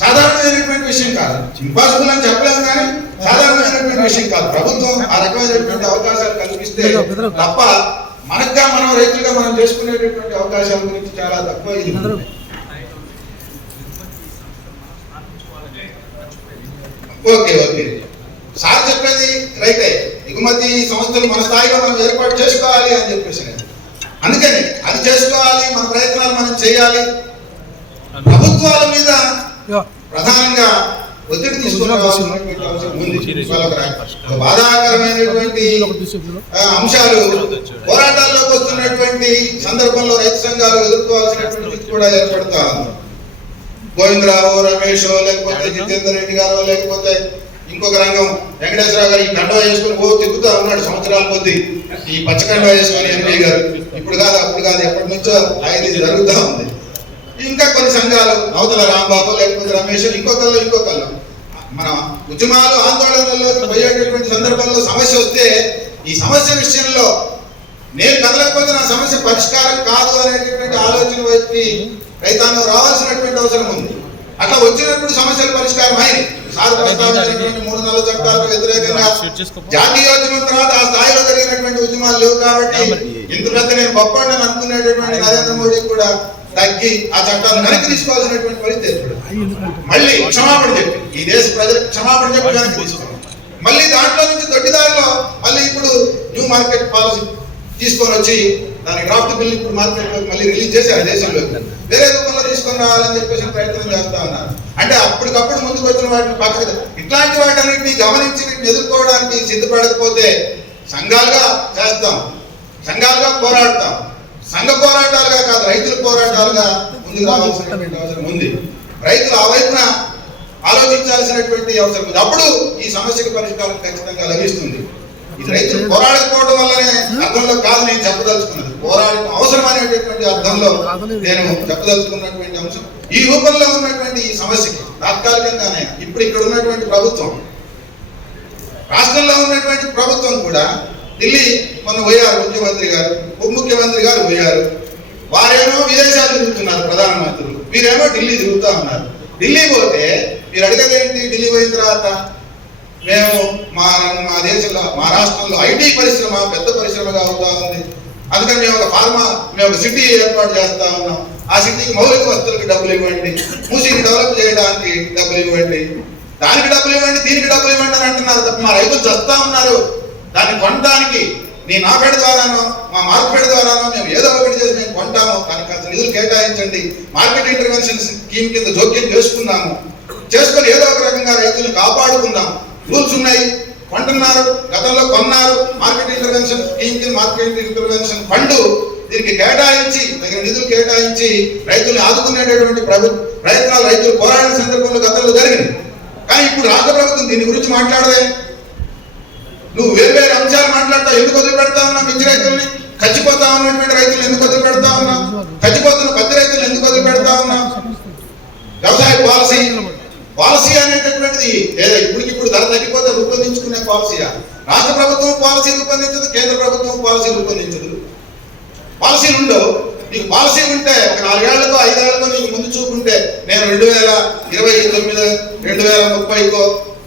సాధారణమైనటువంటి విషయం కాదు. ఇంపాసిబుల్ అని చెప్పలేము కానీ సాధారణమైనటువంటి విషయం కాదు. ప్రభుత్వం ఆ రకమైనటువంటి అవకాశాలు కల్పిస్తే తప్ప మనకుగా మనం రైతులుగా మనం చేసుకునేటటువంటి అవకాశాల గురించి చాలా తక్కువ. ఇది ఓకే సార్ చెప్పేది రైతే, ఎగుమతి సంస్థలు మన స్థాయిలో మనం ఏర్పాటు చేసుకోవాలి అని చెప్పేసి అందుకని అది చేసుకోవాలి, మన ప్రయత్నాలు మనం చేయాలి. ప్రభుత్వాల మీద ప్రధానంగా ఒత్తిడి తీసుకురావాల్సినటువంటి అవసరం ఉంది. బాధాకరమైనటువంటి అంశాలు పోరాటాల్లోకి వస్తున్నటువంటి సందర్భంలో రైతు సంఘాలు ఎదుర్కోవాల్సినటువంటి కూడా ఏర్పడతా ఉంది. గోవిందరావు, రమేష్, లేకపోతే జితేందర్ రెడ్డి గారు, లేకపోతే ఇంకొక రంగం వెంకటేశ్వరరావు గారు ఈ కండవ వేసుకుని తిరుగుతూ ఉన్నాడు సంవత్సరాల కొద్ది. ఈ పచ్చ కండవ వేసుకుని NP గారు ఇప్పుడు కాదు అప్పుడు కాదు ఎప్పటి నుంచో ఆయన జరుగుతూ ఉంది. ఇంకా కొన్ని సంఘాలు అవతల రాంబాబు, లేకపోతే రమేష్, ఇంకొకళ్ళు మన ఉద్యమాలు ఆందోళనలో పోయేటటువంటి సందర్భంలో సమస్య వస్తే ఈ సమస్య విషయంలో నేను కదలకపోతే నా సమస్య పరిష్కారం కాదు అనేటటువంటి ఆలోచన వైపు రైతాంగం రావాల్సినటువంటి అవసరం ఉంది. అట్లా వచ్చినప్పుడు సమస్యల పరిష్కారం అయింది. సార్ ప్రస్తావించినటువంటి 3 నల్ల చట్టాలకు వ్యతిరేకంగా జాతీయోద్యమం తర్వాత ఆ స్థాయిలో జరిగినటువంటి ఉద్యమాలు లేవు కాబట్టి ఇందుకంటే నేను గొప్పని అనుకునేటటువంటి నరేంద్ర మోడీ కూడా తగ్గి ఆ చట్టాలను వెనక్కి తీసుకోవాల్సినటువంటి పరిస్థితి ఏర్పడింది. మళ్ళీ క్షమాపణ చెప్పి ఈ దేశ ప్రజలకు క్షమాపణ చెప్పి వెనక్కి తీసుకోవాలి. మళ్ళీ దాంట్లో నుంచి దొడ్డిదారిలో మళ్ళీ ఇప్పుడు న్యూ మార్కెట్ పాలసీ తీసుకొని వచ్చి దాని డ్రాఫ్ట్ బిల్ ఇప్పుడు మార్కెట్ మళ్ళీ రిలీజ్ చేశారు దేశంలో. వేరే రూపంలో తీసుకొని రావాలని చెప్పేసి ప్రయత్నం చేస్తా ఉన్నారు. అంటే అప్పటికప్పుడు ముందుకు వచ్చిన వాటిని పక్కన ఇట్లాంటి వాటన్నిటిని గమనించి వీటిని ఎదుర్కోవడానికి సిద్ధపడకపోతే సంఘాలుగా చేస్తాం, సంఘాలుగా పోరాడతాం. సంఘ పోరాటాలుగా కాదు, రైతుల పోరాటాలుగా ముందుకు రావాల్సినటువంటి అవసరం ఉంది. రైతులు ఆ వైపున ఆలోచించాల్సినటువంటి అవసరం ఉంది. అప్పుడు ఈ సమస్యకు పరిష్కారం ఖచ్చితంగా లభిస్తుంది. ఇది రైతులు పోరాడకపోవడం వల్లనే అర్థంలో కాదు నేను చెప్పదలుచుకున్నది, పోరాడటం అవసరం అనేటటువంటి అర్థంలో నేను చెప్పదలుచుకున్నటువంటి అంశం. ఈ రూపంలో ఉన్నటువంటి ఈ సమస్యకి తాత్కాలికంగానే ఇప్పుడు ఇక్కడ ఉన్నటువంటి ప్రభుత్వం, రాష్ట్రంలో ఉన్నటువంటి ప్రభుత్వం కూడా ఢిల్లీ మొన్న పోయారు ముఖ్యమంత్రి గారు, ఉప ముఖ్యమంత్రి గారు పోయారు. వారేమో విదేశాలు తిరుగుతున్నారు ప్రధానమంత్రులు, వీరేమో ఢిల్లీ తిరుగుతా ఉన్నారు. ఢిల్లీ పోతే మీరు అడిగేది ఏంటి? ఢిల్లీ పోయిన తర్వాత మేము మా దేశంలో మా రాష్ట్రంలో ఐటీ పరిశ్రమ పెద్ద పరిశ్రమగా అవుతా ఉంది, అందుకని మేము ఒక సిటీ ఏర్పాటు చేస్తా ఉన్నాం. ఆ సిటీకి మౌలిక వస్తువులకు డబ్బులు ఇవ్వండి, మూసీని డెవలప్ చేయడానికి డబ్బులు ఇవ్వండి, దానికి డబ్బులు ఇవ్వండి, దీనికి డబ్బులు ఇవ్వండి అని అంటున్నారు తప్ప మా రైతులు చస్తా ఉన్నారు. దాన్ని కొనడానికి నీ నాఫెడ్ ద్వారానో మా మార్కెట్ ద్వారానో మేము ఏదో ఒకటి చేసి మేము కొంటాము, దానికి కాస్త నిధులు కేటాయించండి, మార్కెట్ ఇంటర్వెన్షన్ స్కీమ్ కింద జోక్యం చేసుకుందాము, చేసుకొని ఏదో ఒక రకంగా రైతులను కాపాడుకుందాం. రూల్స్ ఉన్నాయి, కొంటున్నారు, గతంలో కొన్నారు, మార్కెట్ ఇంటర్వెన్షన్ స్కీమ్ కింద మార్కెట్ ఇంటర్వెన్షన్ ఫండ్ దీనికి కేటాయించి తగిన నిధులు కేటాయించి రైతుల్ని ఆదుకునేటటువంటి ప్రయత్నాలు రైతులు పోరాడిన సందర్భంలో గతంలో జరిగింది. కానీ ఇప్పుడు రాష్ట్ర ప్రభుత్వం దీని గురించి మాట్లాడదే. నువ్వు వేరు అంశాలు మాట్లాడతావు. ఎందుకు వదిలిపెడతా ఉన్నావు మిర్చి రైతుల్ని? చచ్చిపోతా ఉన్నటువంటి రైతులు ఎందుకు వదిలిపెడతా ఉన్నావు? చచ్చిపోతున్న పత్తి రైతులు ఎందుకు వదిలిపెడతా ఉన్నావు? వ్యవసాయ పాలసీ అనేటటువంటిది ఇప్పటికిప్పుడు ధర తగ్గిపోతే రూపొందించుకునే పాలసీయా? రాష్ట్ర ప్రభుత్వం పాలసీ రూపొందించదు, కేంద్ర ప్రభుత్వం పాలసీ రూపొందించదు. పాలసీలు ఉండవు. నీకు పాలసీ ఉంటే ఒక 4 ఏళ్లకో 5 ఏళ్లకో నీకు ముందు చూపుంటే నేను 2029 2030కో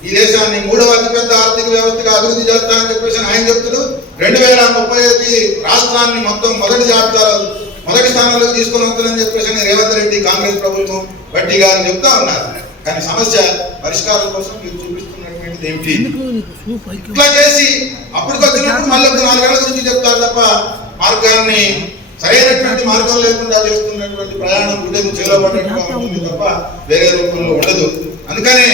ఈ దేశాన్ని 3వ అతిపెద్ద ఆర్థిక వ్యవస్థగా అభివృద్ధి చేస్తానని చెప్పేసి ఆయన చెప్తాడు. 2035 రాష్ట్రాన్ని మొత్తం మొదటి స్థానంలోకి తీసుకొని వస్తుందని చెప్పేసి రేవంత్ రెడ్డి కాంగ్రెస్ ప్రభుత్వం బట్టి గారు చెప్తా ఉన్నారు. కానీ సమస్య పరిష్కారం కోసం మీరు చూపిస్తున్నటువంటిది ఏమిటి? ఇట్లా చేసి అప్పటికొచ్చినప్పుడు మళ్ళీ 4 ఏళ్ల గురించి చెప్తారు తప్ప మార్గాన్ని సరైనటువంటి మార్గం లేకుండా చేస్తున్నటువంటి ప్రయాణం గుడ్డెకు చేలబడ్డట్టుగా ఉంటుంది తప్ప వేరే రూపంలో ఉండదు. అందుకనే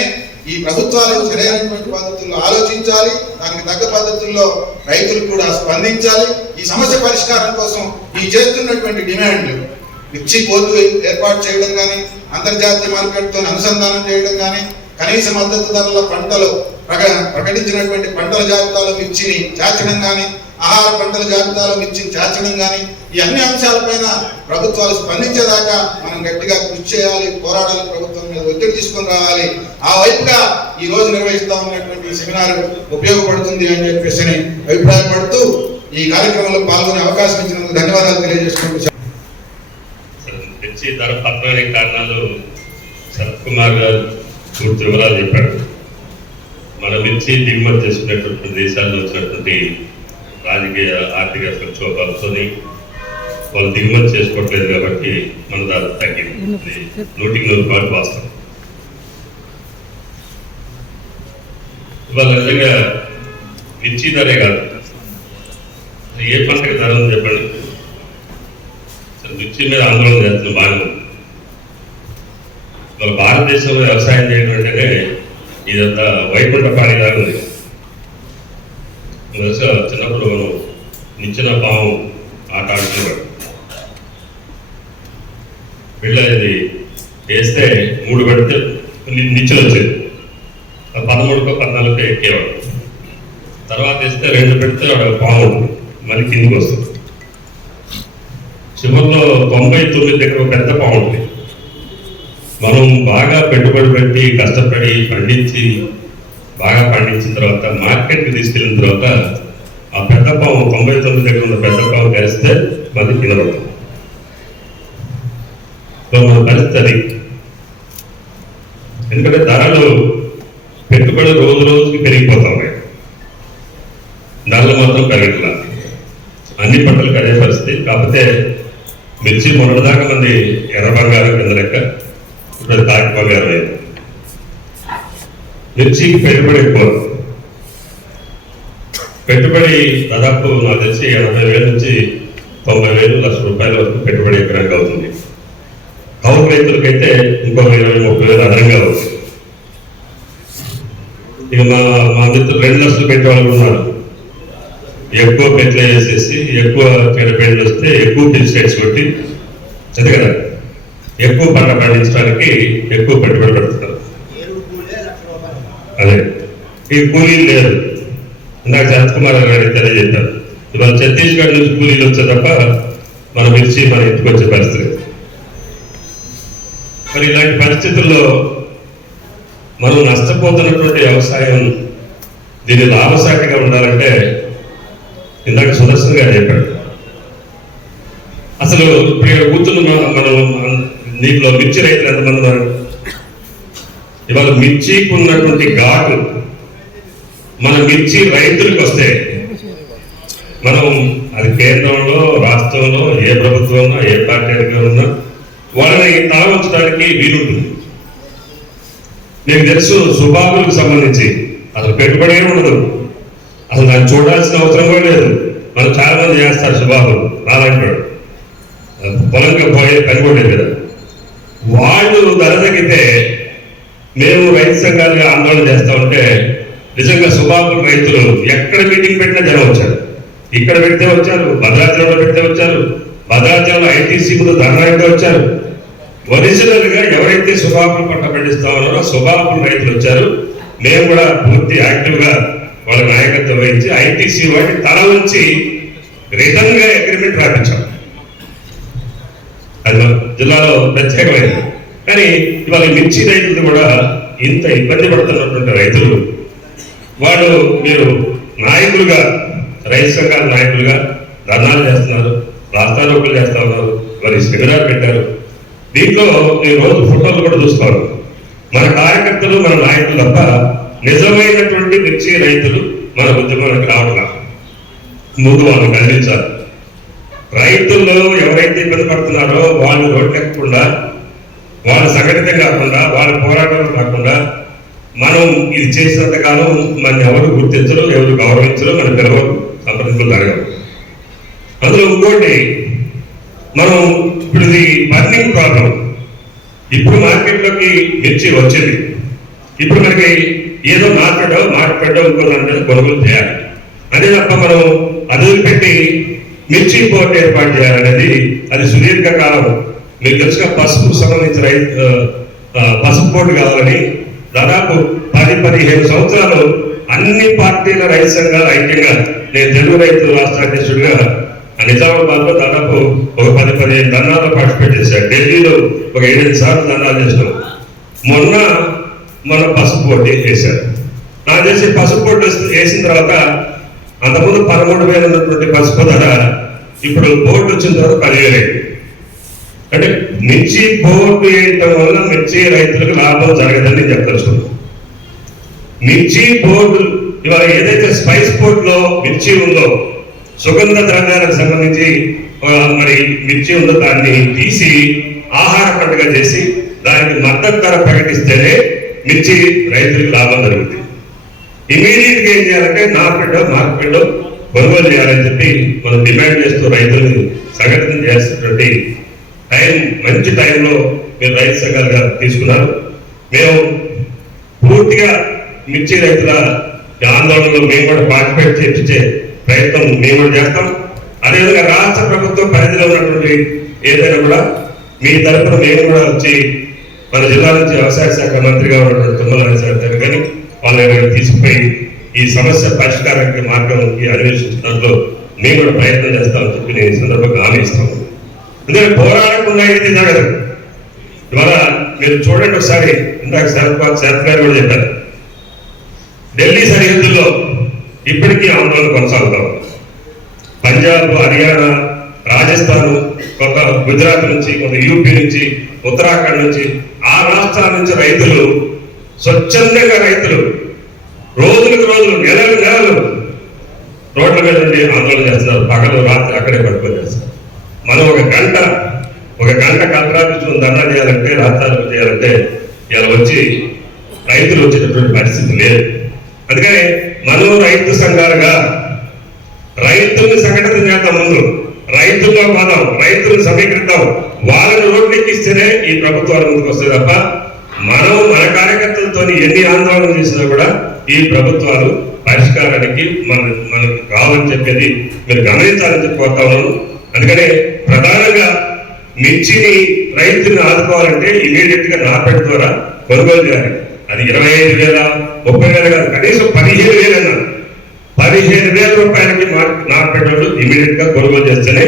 ఈ ప్రభుత్వాలు సరైనటువంటి పద్ధతుల్లో ఆలోచించాలి, దానికి తగ్గ పద్ధతుల్లో రైతులు కూడా స్పందించాలి. ఈ సమస్య పరిష్కారం కోసం ఈ చేస్తున్నటువంటి డిమాండ్లు మిర్చి పోర్టు ఏర్పాటు చేయడం కానీ, అంతర్జాతీయ మార్కెట్తో అనుసంధానం చేయడం కానీ, కనీస మద్దతు ధరల పంటలు ప్రకటించినటువంటి పంటల జాబితాలో మిర్చిని చేర్చడం కానీ, ఆహార పంటల జాబితాలో మిర్చిని చేర్చడం కానీ, ఈ అన్ని అంశాలపైన ప్రభుత్వాలు స్పందించేదాకా మనం గట్టిగా కృషి చేయాలి, పోరాడాలి, ప్రభుత్వం మీద ఒత్తిడి తీసుకొని రావాలి. ఆ వైపుగా ఈ రోజు నిర్వహిస్తా ఉన్నటువంటి సెమినార్ ఉపయోగపడుతుంది అని చెప్పేసి అభిప్రాయపడుతూ ఈ కార్యక్రమంలో పాల్గొనే అవకాశం ఇచ్చినందుకు ధన్యవాదాలు తెలియజేసుకుంటూ మిర్చి ధర పతనానికి కారణాలు శరత్ కుమార్ గారు పూర్తి వివరాలు చెప్పాడు. మన మిర్చి దిగుమతి చేసుకునేటువంటి దేశాల్లో వచ్చినటువంటి రాజకీయ ఆర్థిక సంక్షోభాలతో వాళ్ళు దిగుమతి చేసుకోవట్లేదు కాబట్టి మన ధర తగ్గింది. 100% వాస్తవం. ఇవాళ నిజంగా మిర్చి ధరే కాదు, ఏ పంటకి ధర ఉంది చెప్పండి. మిర్చి మీద ఆందోళన చేస్తున్న బాగానే ఉంది. ఇవాళ భారతదేశంలో వ్యవసాయం చేయడం అంటేనే ఇదంతా వైకుంఠ పాడిలాగా ఉంది. చిన్నప్పుడు మనం నిచ్చిన పాము ఆట ఆడుతున్నాడు. వెళ్ళేది వేస్తే 3 పెడితే నిచ్చెన వచ్చేది, 13కో 14కో ఎక్కేవాడు. తర్వాత వేస్తే 2 పెడితే పాము మళ్ళీ కిందికి వస్తుంది. చివరిలో 99 దగ్గర ఒక పెద్ద పాము ఉంటుంది. మనం బాగా పెట్టుబడి పెట్టి కష్టపడి బాగా పండించిన తర్వాత మార్కెట్కి తీసుకెళ్ళిన తర్వాత ఆ పెద్ద పాము 99 దగ్గర ఉన్న పెద్ద పాము వేస్తే మళ్ళీ కింద పడుతుంది. మన పరిస్థితి అది. ఎందుకంటే ధరలు పెట్టుబడి రోజు రోజుకి పెరిగిపోతా ఉన్నాయి, ధరలు మాత్రం పెరగట్లా. అన్ని పంటలకు అదే పరిస్థితి. కాకపోతే మిర్చి మొన్నటిదాకా మంది ఎర్ర బంగారం కింద లెక్క, ఇప్పుడు తాకి బంగారం అయింది. మిర్చికి పెట్టుబడి ఎక్కువ. పెట్టుబడి దాదాపు నాకు తెలిసి 80,000 నుంచి 90,000 లక్ష రూపాయల వరకు పెట్టుబడి ఎకరానికి అవుతుంది. కౌలు రైతులకైతే ఇంకొక 20-30,000 అదనంగా అవుతుంది. ఇక మా మిత్రులు 2 లక్షలు పెట్టేవాళ్ళు ఉన్నారు. ఎక్కువ పెట్లు వేసేసి ఎక్కువ పెట్టుబడులు వస్తే ఎక్కువ పెస్టిసైడ్స్ కొట్టి అంతే కదా, ఎక్కువ పంట పండించడానికి ఎక్కువ పెట్టుబడి పెడుతున్నారు. అదే ఈ కూలీలు లేదు. ఇందాక శరత్ కుమార్ గారు తెలియజేశారు, ఇవాళ ఛత్తీస్గఢ్ నుంచి కూలీలు వచ్చే తప్ప మన మిర్చి మన ఇంటికి వచ్చే పరిస్థితి. మరి ఇలాంటి పరిస్థితుల్లో మనం నష్టపోతున్నటువంటి వ్యవసాయం దీన్ని లాభసాటిగా ఉండాలంటే ఇందాక సుదర్శన్ గారు చెప్పాడు. అసలు ఇప్పుడు ఇక్కడ కూర్చున్న మనం దీంట్లో మిర్చి రైతులు ఎంతమంది ఉన్నారు? ఇవాళ మిర్చికి ఉన్నటువంటి ఘాటు మన మిర్చి రైతులకు వస్తే మనం అది కేంద్రంలో రాష్ట్రంలో ఏ ప్రభుత్వంలో ఏ పార్టీ అధికారులు ఉన్నా వాళ్ళని తాగుంచడానికి వీలుంటుంది. మీకు తెలుసు సుబాబులకు సంబంధించి అసలు పెట్టుబడి ఉండదు, అసలు దాన్ని చూడాల్సిన అవసరం కూడా లేదు. మనం చాలా మంది చేస్తారు సుబాబులు, అలాంటాడు పొలంగా పోయే పని కూడా లేదు కదా. వాళ్ళు ధర తగ్గితే మేము రైతు సంఘాలుగా ఆందోళన చేస్తూ ఉంటే నిజంగా సుబాబులు రైతులు ఎక్కడ మీటింగ్ పెట్టినా జనం వచ్చారు. ఇక్కడ పెడితే వచ్చారు, భద్రాచలంలో పెడితే వచ్చారు, భద్రాచలంలో ఐటీసీ ముందు ధర్నా అయితే వచ్చారు. ఒరిజినల్ గా ఎవరైతే సుబాబులు పంట పండిస్తా ఉన్నారో సుబాబులు రైతులు వచ్చారు. మేము కూడా పూర్తి యాక్టివ్ గా వాళ్ళ నాయకత్వం వహించి ఐటీసీ వాటి తల నుంచి రిటర్న్ గా అగ్రిమెంట్ రాపించాం. అది మన జిల్లాలో ప్రత్యేకమైనది. కానీ ఇవాళ మిర్చి రైతులు కూడా ఇంత ఇబ్బంది పడుతున్నటువంటి రైతులు వాళ్ళు మీరు నాయకులుగా రైతు సంఘాల నాయకులుగా ధర్నాలు చేస్తున్నారు, రాస్తారోకులు చేస్తా ఉన్నారు, మరి శిబిరాలు పెట్టారు. దీంట్లో నేను రోజు ఫోటోలు కూడా చూస్తాను. మన కార్యకర్తలు మన నాయకులు తప్ప నిజమైనటువంటి మిర్చి రైతులు మన ఉద్యమానికి రావట్లా. ముందు వాళ్ళని కదిలించాలి. రైతుల్లో ఎవరైతే ఇబ్బంది పడుతున్నారో వాళ్ళు రోడ్లెక్కకుండా, వాళ్ళు సంఘటితం కాకుండా, వాళ్ళ పోరాటం కాకుండా మనం ఇది చేసినంత కాలం మన ఎవరు గుర్తించరు, ఎవరు గౌరవించరు, మన పిలవరు, సంప్రదింపులు జరగవు. అందులో ఇంకోటి, మనం ఇప్పుడు ఇది బర్నింగ్ ప్రాబ్లం. ఇప్పుడు మార్కెట్లోకి మిర్చి వచ్చింది. ఇప్పుడు మనకి ఏదో మార్కెట్ ఇంకో దాని మీద కొనుగోలు చేయాలి. అదే తప్ప మనం అదులు పెట్టి మిర్చి బోర్డు ఏర్పాటు చేయాలనేది అది సుదీర్ఘకాలం. మీకు తెలుసుగా పసుపుకు సంబంధించిన పసుపు బోర్డు కావాలని దాదాపు 10-15 సంవత్సరాలు అన్ని పార్టీల రైతు సంఘాలు ఐక్యంగా, నేను తెలుగు రైతు రాష్ట్ర అధ్యక్షుడిగా నిజామాబాద్ లో దాదాపు ఒక 10-15 ధర్నాల్లో పార్టిసిపేట్ చేశారు. ఢిల్లీలో ఒక 7 సార్లు ధర్నాలు చేసినాం. మొన్న పసుపు బోర్డు వేశారు. నాకు తెలిసి పసుపు బోర్డు వేసిన తర్వాత అంతకుముందు 13,000 ఉన్నటువంటి పసుపు ధర ఇప్పుడు బోర్డు వచ్చిన తర్వాత 10,000. అంటే మిర్చి బోర్డు వేయటం వల్ల మిర్చి రైతులకు లాభం జరగదని నేను చెప్పదలుచుకున్నాను. మిర్చి బోర్డు ఇవాళ ఏదైతే స్పైస్ బోర్డులో మిర్చి ఉందో, సుగంధ ద్రవ్యాలకు సంబంధించి మరి మిర్చి ఉందో దాన్ని తీసి ఆహార పంటగా చేసి దానికి మద్దతు ధర ప్రకటిస్తేనే మిర్చి రైతులకు లాభం జరుగుతుంది. ఇమీడియట్ గా ఏం చేయాలంటే మార్కెట్లో కొనుగోలు చేయాలని చెప్పి మనం డిమాండ్ చేస్తూ రైతులను సంఘటన చేస్తున్నటువంటి మంచి టైంలో మీరు రైతు సంఘాలుగా తీసుకున్నారు. మేము పూర్తిగా మిర్చి రైతుల ఆందోళనలో మేము కూడా పార్టిసిపేట్ చేయించే ప్రయత్నం మేము కూడా చేస్తాం. అదేవిధంగా రాష్ట్ర ప్రభుత్వం పరిధిలో ఉన్నటువంటి ఏదైనా కూడా మీ తరఫున మేము కూడా వచ్చి మన జిల్లా నుంచి వ్యవసాయ శాఖ మంత్రిగా ఉన్నటువంటి తుమ్మల నాగేశ్వరరావు కానీ వాళ్ళని తీసుకుపోయి ఈ సమస్య పరిష్కారానికి మార్గం అన్వేషించడంలో మేము కూడా ప్రయత్నం చేస్తామని చెప్పి నేను ఈ సందర్భంగా హామీ ఇస్తాము. ఎందుకంటే పోరాడకుండా ఇది జరగదు. ఇవాళ మీరు చూడండి ఒకసారి, ఇందాక శరత్ గారు కూడా చెప్పారు, ఢిల్లీ సరిహద్దుల్లో ఇప్పటికీ ఆందోళన కొనసాగుతాం. పంజాబ్, హర్యానా, రాజస్థాన్, కొంత గుజరాత్ నుంచి, కొంత యూపీ నుంచి, ఉత్తరాఖండ్ నుంచి, ఆ రాష్ట్రాల నుంచి రైతులు స్వచ్ఛందంగా రోజులకు రోజులు నెలలు రోడ్ల మీద నుండి ఆందోళన చేస్తున్నారు. పగలు రాత్రి అక్కడే పట్టుకొని చేస్తారు. మనం ఒక గంట కంట్రాపించుకుని ధర్నా చేయాలంటే, రాష్ట్రాలకు చేయాలంటే ఇలా వచ్చి రైతులు వచ్చేటటువంటి పరిస్థితి లేదు. అందుకని మనం రైతు సంఘాలుగా రైతుల్ని సంఘటన చేద్దాం. ముందు రైతుల్లో పోదాం, రైతులను సమీకరిద్దాం. వాళ్ళని రోడ్లెక్కిస్తేనే ఈ ప్రభుత్వాలు ముందుకు వస్తాయి తప్ప మనం మన కార్యకర్తలతో ఎన్ని ఆందోళన చేసినా కూడా ఈ ప్రభుత్వాలు పరిష్కారానికి మనకు కావాలని చెప్పేది మీరు గమనించాలని చెప్పి కోరుతా ఉన్నాను. అందుకనే ప్రధానంగా మిర్చిని రైతుని ఆదుకోవాలంటే ఇమీడియట్ గా నాపెట్ ద్వారా కొనుగోలు చేయాలి. అది 25,000, 30,000 కాదు, కనీసం 15,000 అన్నారు. 15,000 రూపాయలకి నాపెట్టోళ్ళు ఇమీడియట్ గా కొనుగోలు చేస్తేనే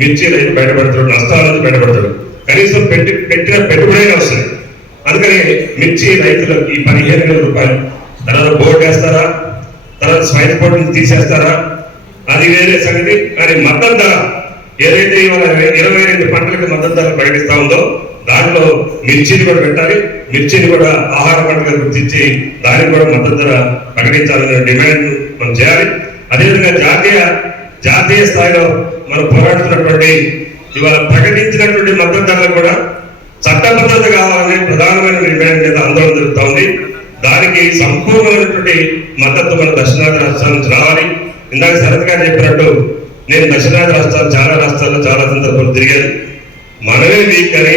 మిర్చి రైతు బయటపడతాడు, నష్టాల నుంచి బయటపడతాడు. కనీసం పెట్టిన పెట్టుబడైనా వస్తుంది. అందుకని మిర్చి రైతులకు ఈ 15,000 రూపాయలు తర్వాత బోర్డు వేస్తారా, తర్వాత స్వైన్ బోర్డుని తీసేస్తారా, అది వేరే సంగతి. కానీ మద్దతు ధర ఏదైతే ఇవాళ 22 పంటలకు మద్దతు ధర ప్రకటిస్తా ఉందో దాంట్లో మిర్చిని కూడా పెట్టాలి. మిర్చిని కూడా ఆహార పంటగా గుర్తించి దానికి కూడా మద్దతు ధర ప్రకటించాలనే డిమాండ్ మనం చేయాలి. అదేవిధంగా జాతీయ స్థాయిలో మనం పోరాడుతున్నటువంటి ఇవాళ ప్రకటించినటువంటి మద్దతు ధరలు కూడా చట్టబద్ధత కావాలనే ప్రధానమైన డిమాండ్ మీద ఆందోళన జరుగుతోంది. దానికి సంపూర్ణమైనటువంటి మద్దతు మన దక్షిణాది రాష్ట్రాల నుంచి రావాలి. ఇందాక శరత్ గారు చెప్పినట్టు నేను దక్షిణాది రాష్ట్రాలు చాలా రాష్ట్రాల్లో చాలా సందర్భాలు తిరిగాను. మనమే వీక్ అని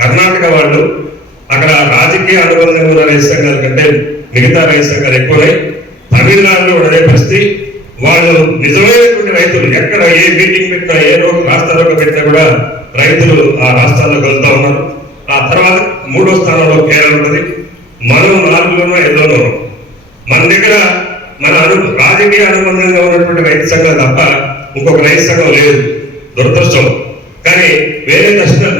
కర్ణాటక వాళ్ళు అక్కడ రాజకీయ అనుబంధంగా ఉన్న రైతు సంఘాల కంటే మిగతా రైతు సంఘాలు ఎక్కువనే. తమిళనాడులో అదే పరిస్థితి. వాళ్ళు నిజమైనటువంటి రైతులు ఎక్కడ ఏ మీటింగ్ పెట్టినా ఏ రోజు రాష్ట్రాల్లో పెట్టినా కూడా రైతులు ఆ రాష్ట్రాల్లో కలుగుతూ ఉన్నారు. ఆ తర్వాత 3వ స్థానంలో కేరళ ఉంటుంది. మనం 4లోనో 5లోనో. మన దగ్గర మన రాజకీయ అనుబంధంగా ఉన్నటువంటి రైతు సంఘాలు తప్ప ఇంకొక రైతు సంఘం లేదు, దురదృష్టం. కానీ వేరే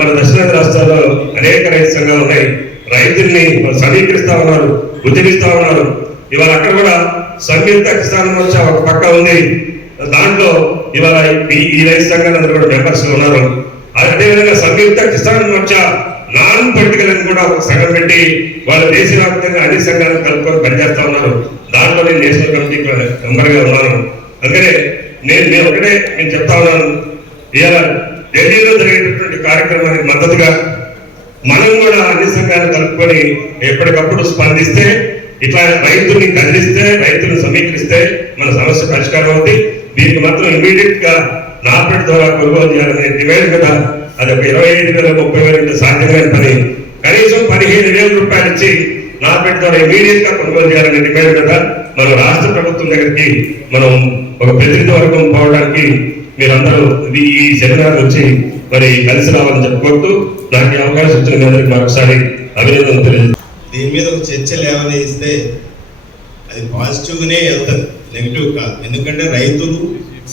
మన దక్షిణాది రాష్ట్రాల్లో అనేక రైతు సంఘాలు ఉన్నాయి. రైతుల్ని సమీకరిస్తా ఉన్నారు, ఉద్యమిస్తా ఉన్నారు. ఇవాళ అక్కడ కూడా సంయుక్త కిసాన్ మోర్చా ఒక పక్క ఉంది. దాంట్లో ఇవాళ ఈ రైతు సంఘాలందరూ కూడా మెంబర్స్ ఉన్నారు. అదేవిధంగా సంయుక్త కిసాన్ మోర్చా నాన్ పొలిటికల్ అని కూడా ఒక సంఘం పెట్టి వాళ్ళు దేశవ్యాప్తంగా అన్ని సంఘాలను కలుపుకొని పనిచేస్తా ఉన్నారు. దాంట్లో నేను నేషనల్ కమిటీ మెంబర్గా ఉన్నాను. అందుకనే నేను ఒకటే నేను చెప్తా ఉన్నాను, ఇవాళ ఢిల్లీలో జరిగేటటువంటి కార్యక్రమానికి మద్దతుగా మనం కూడా అన్ని సంఘాలను కలుపుకొని ఎప్పటికప్పుడు స్పందిస్తే, ఇట్లా రైతుల్ని కదిలిస్తే, రైతులను సమీకరిస్తే మన సమస్య పరిష్కారం అవుతుంది. దీనికి మాత్రం ఇమీడియట్ గా నార్పెట్ ద్వారా కొనుగోలు చేయాలనే డిమాండ్ కదా. అది ఒక 25,000 30,000 సాధ్యమైన పని. కనీసం 15,000 రూపాయలు ఇచ్చి నార్పెట్ ద్వారా ఇమీడియట్ గా కొనుగోలు చేయాలనే డిమాండ్ కదా. మన రాష్ట్ర ప్రభుత్వం దగ్గరికి మనం ఒక ప్రతినిధి వర్గం పోవడానికి మీరందరూ ఈ సెమినార్ నుంచి మరి కలిసి రావాలని చెప్పుకుంటూ నాకు ఈ అవకాశం ఇచ్చిన మీ అందరికీ మరొకసారి అభినందనలు తెలియజేస్తాను. దీని మీద ఒక చర్చ లేవని ఇస్తే అది పాజిటివ్గానే వెళ్తుంది, నెగిటివ్ కాదు. ఎందుకంటే రైతులు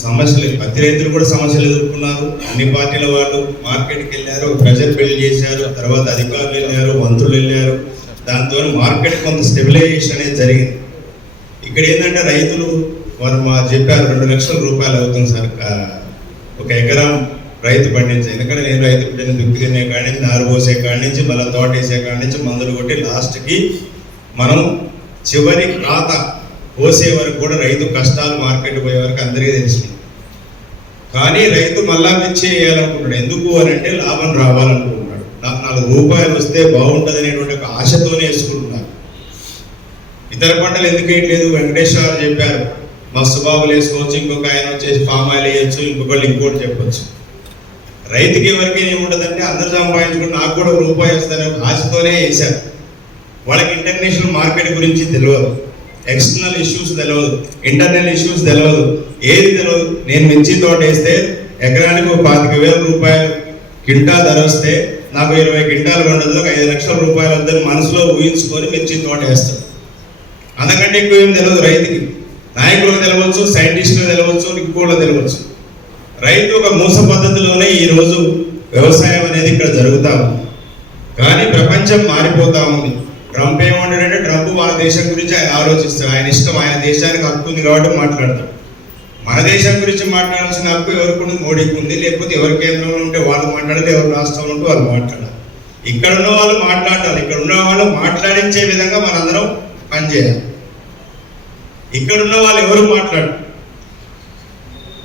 సమస్యలు, ప్రతి రైతులు కూడా సమస్యలు ఎదుర్కొన్నారు. అన్ని పార్టీల వాళ్ళు మార్కెట్కి వెళ్ళారు, ప్రెజర్ బిల్డ్ చేశారు, తర్వాత అధికారులు వెళ్ళారు, మంత్రులు వెళ్ళారు. దాంతో మార్కెట్ కొంత స్టెబిలైజేషన్ అనేది జరిగింది. ఇక్కడ ఏంటంటే రైతులు వారు చెప్పారు 2 లక్షల రూపాయలు అవుతుంది సార్ ఒక ఎకరం రైతు పండించే. ఎందుకంటే నేను రైతు బిడ్డని దుక్కి తినే కాడి నుంచి, నారు పోసే కాడి నుంచి, మళ్ళీ తోట వేసే కాడి నుంచి మందులు కొట్టి లాస్ట్కి మనం చివరి ఖాత పోసే వరకు కూడా రైతు కష్టాలు మార్కెట్ పోయే వరకు అందరికీ తెలిసింది. కానీ రైతు మళ్ళా మిర్చి వేయాలనుకుంటున్నాడు. ఎందుకు అని అంటే లాభం రావాలనుకుంటున్నాడు. నాకు 4 రూపాయలు వస్తే బాగుంటుంది అనేటువంటి ఒక ఆశతోనే వేసుకుంటున్నారు. ఇతర పంటలు ఎందుకు వేయట్లేదు? వెంకటేశ్వర చెప్పారు, మస్తు బాబులు వేసుకోవచ్చు, ఇంకొక ఆయన వచ్చేసి పామ్ ఆయిల్ వేయచ్చు, ఇంకొకళ్ళు ఇంకోటి చెప్పచ్చు. రైతుకి ఎవరికి ఏముంటుందంటే అందరు సంపాదించుకుని నాకు కూడా రూపాయి వస్తుందనే ఆశతోనే వేశారు. వాళ్ళకి ఇంటర్నేషనల్ మార్కెట్ గురించి తెలియదు, ఎక్స్టర్నల్ ఇష్యూస్ తెలియదు, ఇంటర్నల్ ఇష్యూస్ తెలియదు, ఏది తెలియదు. నేను మిర్చి తోట వేస్తే ఎకరానికి 25,000 రూపాయలు కింటా ధర వస్తే నాకు 20 క్వింటాలు పండుగ 5 లక్షల రూపాయలు వద్దని మనసులో ఊహించుకొని మిర్చి తోట వేస్తాడు. అంతకంటే ఎక్కువ ఏం తెలియదు రైతుకి. నాయకులకు తెలవచ్చు, సైంటిస్టులకు తెలవచ్చు, ఇంకోళ్ళు తెలవచ్చు. రైతు ఒక మూస పద్ధతిలోనే ఈరోజు వ్యవసాయం అనేది ఇక్కడ జరుగుతూ ఉంది. కానీ ప్రపంచం మారిపోతూ ఉంది. ట్రంప్ ఏమంటాడంటే, ట్రంప్ మన దేశం గురించి ఆయన ఆలోచిస్తాడు, ఆయన ఇష్టం, ఆయన దేశానికి హక్కు ఉంది కాబట్టి మాట్లాడతాడు. మన దేశం గురించి మాట్లాడాల్సిన హక్కు ఎవరికి ఉంది? మోడీకి ఉంది. లేకపోతే ఎవరి కేంద్రంలో ఉంటే వాళ్ళు మాట్లాడాలి, ఎవరి రాష్ట్రంలో ఉంటే వాళ్ళు మాట్లాడాలి. ఇక్కడ ఉన్న వాళ్ళు మాట్లాడాలి, ఇక్కడ ఉన్న వాళ్ళు మాట్లాడించే విధంగా మనందరం పనిచేయాలి. ఇక్కడ ఉన్న వాళ్ళు ఎవరు మాట్లాడు.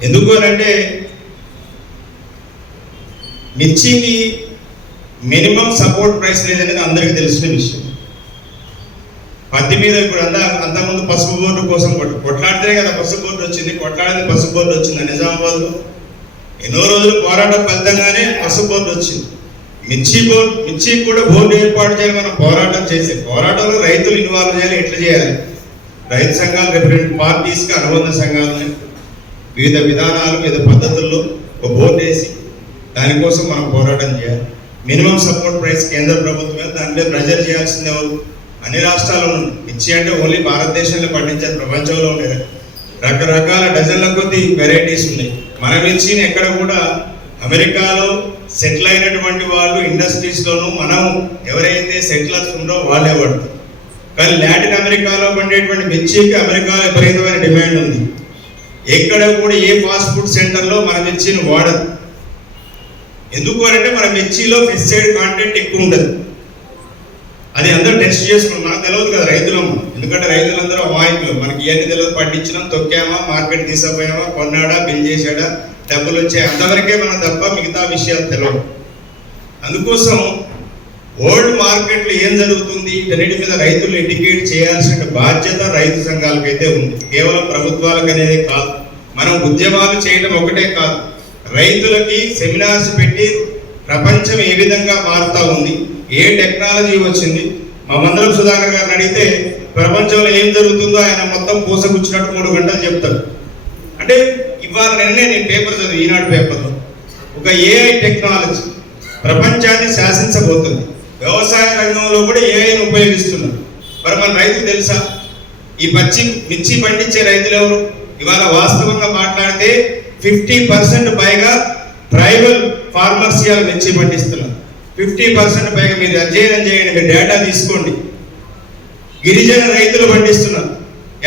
ఎందుకు అంటే మిర్చికి మినిమం సపోర్ట్ ప్రైస్ లేదనేది అందరికీ తెలిసిన విషయం. పత్తి మీద ఇప్పుడు అంతకుముందు పసుపు బోర్డు కోసం కొట్లాడితేనే కదా పసుపు బోర్డు వచ్చింది. కొట్లాడింది పసుపు బోర్డు వచ్చింది నిజామాబాద్లో. ఎన్నో రోజులు పోరాటం ఫలితంగానే పసుపు బోర్డు వచ్చింది. మిర్చి కూడా బోర్డు ఏర్పాటు చేయాలి. మనం పోరాటం చేసే పోరాటంలో రైతులు ఇన్వాల్వ్ చేయాలి. ఎట్లా చేయాలి? రైతు సంఘాలు, డిఫరెంట్ పార్టీస్కి అనుబంధ సంఘాలని వివిధ విధానాలు, వివిధ పద్ధతుల్లో ఒక బోర్డు వేసి దానికోసం మనం పోరాటం చేయాలి. మినిమం సపోర్ట్ ప్రైస్ కేంద్ర ప్రభుత్వమే, దాని మీద ప్రెజర్ చేయాల్సిందే. అన్ని రాష్ట్రాల్లో ఉంది. మిర్చి అంటే ఓన్లీ భారతదేశంలో పండించారు, ప్రపంచంలో ఉండే రకరకాల డజన్ల కొద్ది వెరైటీస్ ఉన్నాయి. మన మిర్చిని ఎక్కడ కూడా అమెరికాలో సెటిల్ అయినటువంటి వాళ్ళు ఇండస్ట్రీస్లోనూ మనం ఎవరైతే సెటిలర్స్ ఉందో వాళ్ళే పడతారు. కానీ లాటిన్ అమెరికాలో పండేటువంటి మిర్చికి అమెరికాలో విపరీతమైన డిమాండ్ ఉంది. ఎక్కడ కూడా ఏ ఫాస్ట్ ఫుడ్ సెంటర్లో మన మిర్చిని వాడదు. ఎందుకు అంటే మన మిర్చిలో పెస్టిసైడ్ కాంటెంట్ ఎక్కువ ఉండదు. అది అందరూ టెస్ట్ చేసుకున్నాం. నాకు తెలియదు కదా రైతులమ్మ, ఎందుకంటే రైతులందరూ అమాయకులు. మనకి ఇవన్నీ తెలియదు. పండించినాం, తొక్కామా, మార్కెట్ తీసుకుపోయామా, కొన్నాడా, బిల్ చేశాడా, డబ్బులు వచ్చాయి, అంతవరకే మనం తప్ప మిగతా విషయాలు తెలియదు. అందుకోసం ఓల్డ్ మార్కెట్లో ఏం జరుగుతుంది వీటన్నిటి మీద రైతులు ఎడ్యుకేట్ చేయాల్సిన బాధ్యత రైతు సంఘాలకైతే ఉంది. కేవలం ప్రభుత్వాలకు అనేది కాదు, మనం ఉద్యమాలు చేయడం ఒకటే కాదు, రైతులకి సెమినార్స్ పెట్టి ప్రపంచం ఏ విధంగా మారుతా ఉంది, ఏ టెక్నాలజీ వచ్చింది. మా మందరం సుధాకర్ గారిని అడిగితే ప్రపంచంలో ఏం జరుగుతుందో ఆయన మొత్తం పూసగుచ్చినట్టు 3 గంటలు చెప్తాడు. అంటే ఇవాళ నేను పేపర్ చదివి, ఈనాడు పేపర్లో ఒక ఏఐ టెక్నాలజీ ప్రపంచాన్ని శాసించబోతుంది. వ్యవసాయ రంగంలో కూడా ఏఐని ఉపయోగిస్తున్నారు. మరి మన రైతు తెలుసా? ఈ మిర్చి పండించే రైతులు ఎవరు? ఇవాళ వాస్తవంగా మాట్లాడితే 50% పైగా ట్రైబల్ ఫార్మర్స్ ఇవాళ మిర్చి పండిస్తున్నారు. 50% పైగా మీరు అధ్యయనం చేయండి, మీరు డేటా తీసుకోండి. గిరిజన రైతులు పండిస్తున్నారు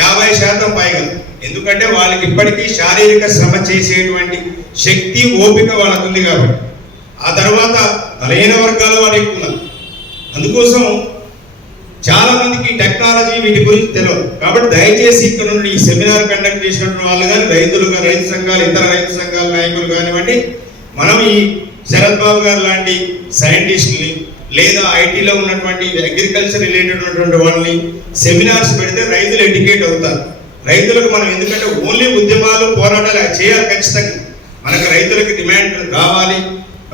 50% పైగా. ఎందుకంటే వాళ్ళకి ఇప్పటికీ శారీరక శ్రమ చేసేటువంటి శక్తి, ఓపిక వాళ్ళకు ఉంది కాబట్టి. ఆ తర్వాత బలహీన వర్గాల వారు ఎక్కువ. అందుకోసం చాలా మందికి టెక్నాలజీ వీటి గురించి తెలియదు. కాబట్టి దయచేసి ఇక్కడ నుండి ఈ సెమినార్ కండక్ట్ చేసినటువంటి వాళ్ళు కానీ, రైతులుగా, రైతు సంఘాలు, ఇతర రైతు సంఘాల నాయకులు కానివ్వండి, మనం ఈ శరత్ బాబు గారు లాంటి సైంటిస్టుని లేదా ఐటీలో ఉన్నటువంటి అగ్రికల్చర్ రిలేటెడ్ ఉన్నటువంటి వాళ్ళని సెమినార్స్ పెడితే రైతులు ఎడ్యుకేట్ అవుతారు. రైతులకు మనం ఎందుకంటే ఓన్లీ ఉద్యమాలు, పోరాటాలు చేయాలి ఖచ్చితంగా. మనకు రైతులకు డిమాండ్ రావాలి,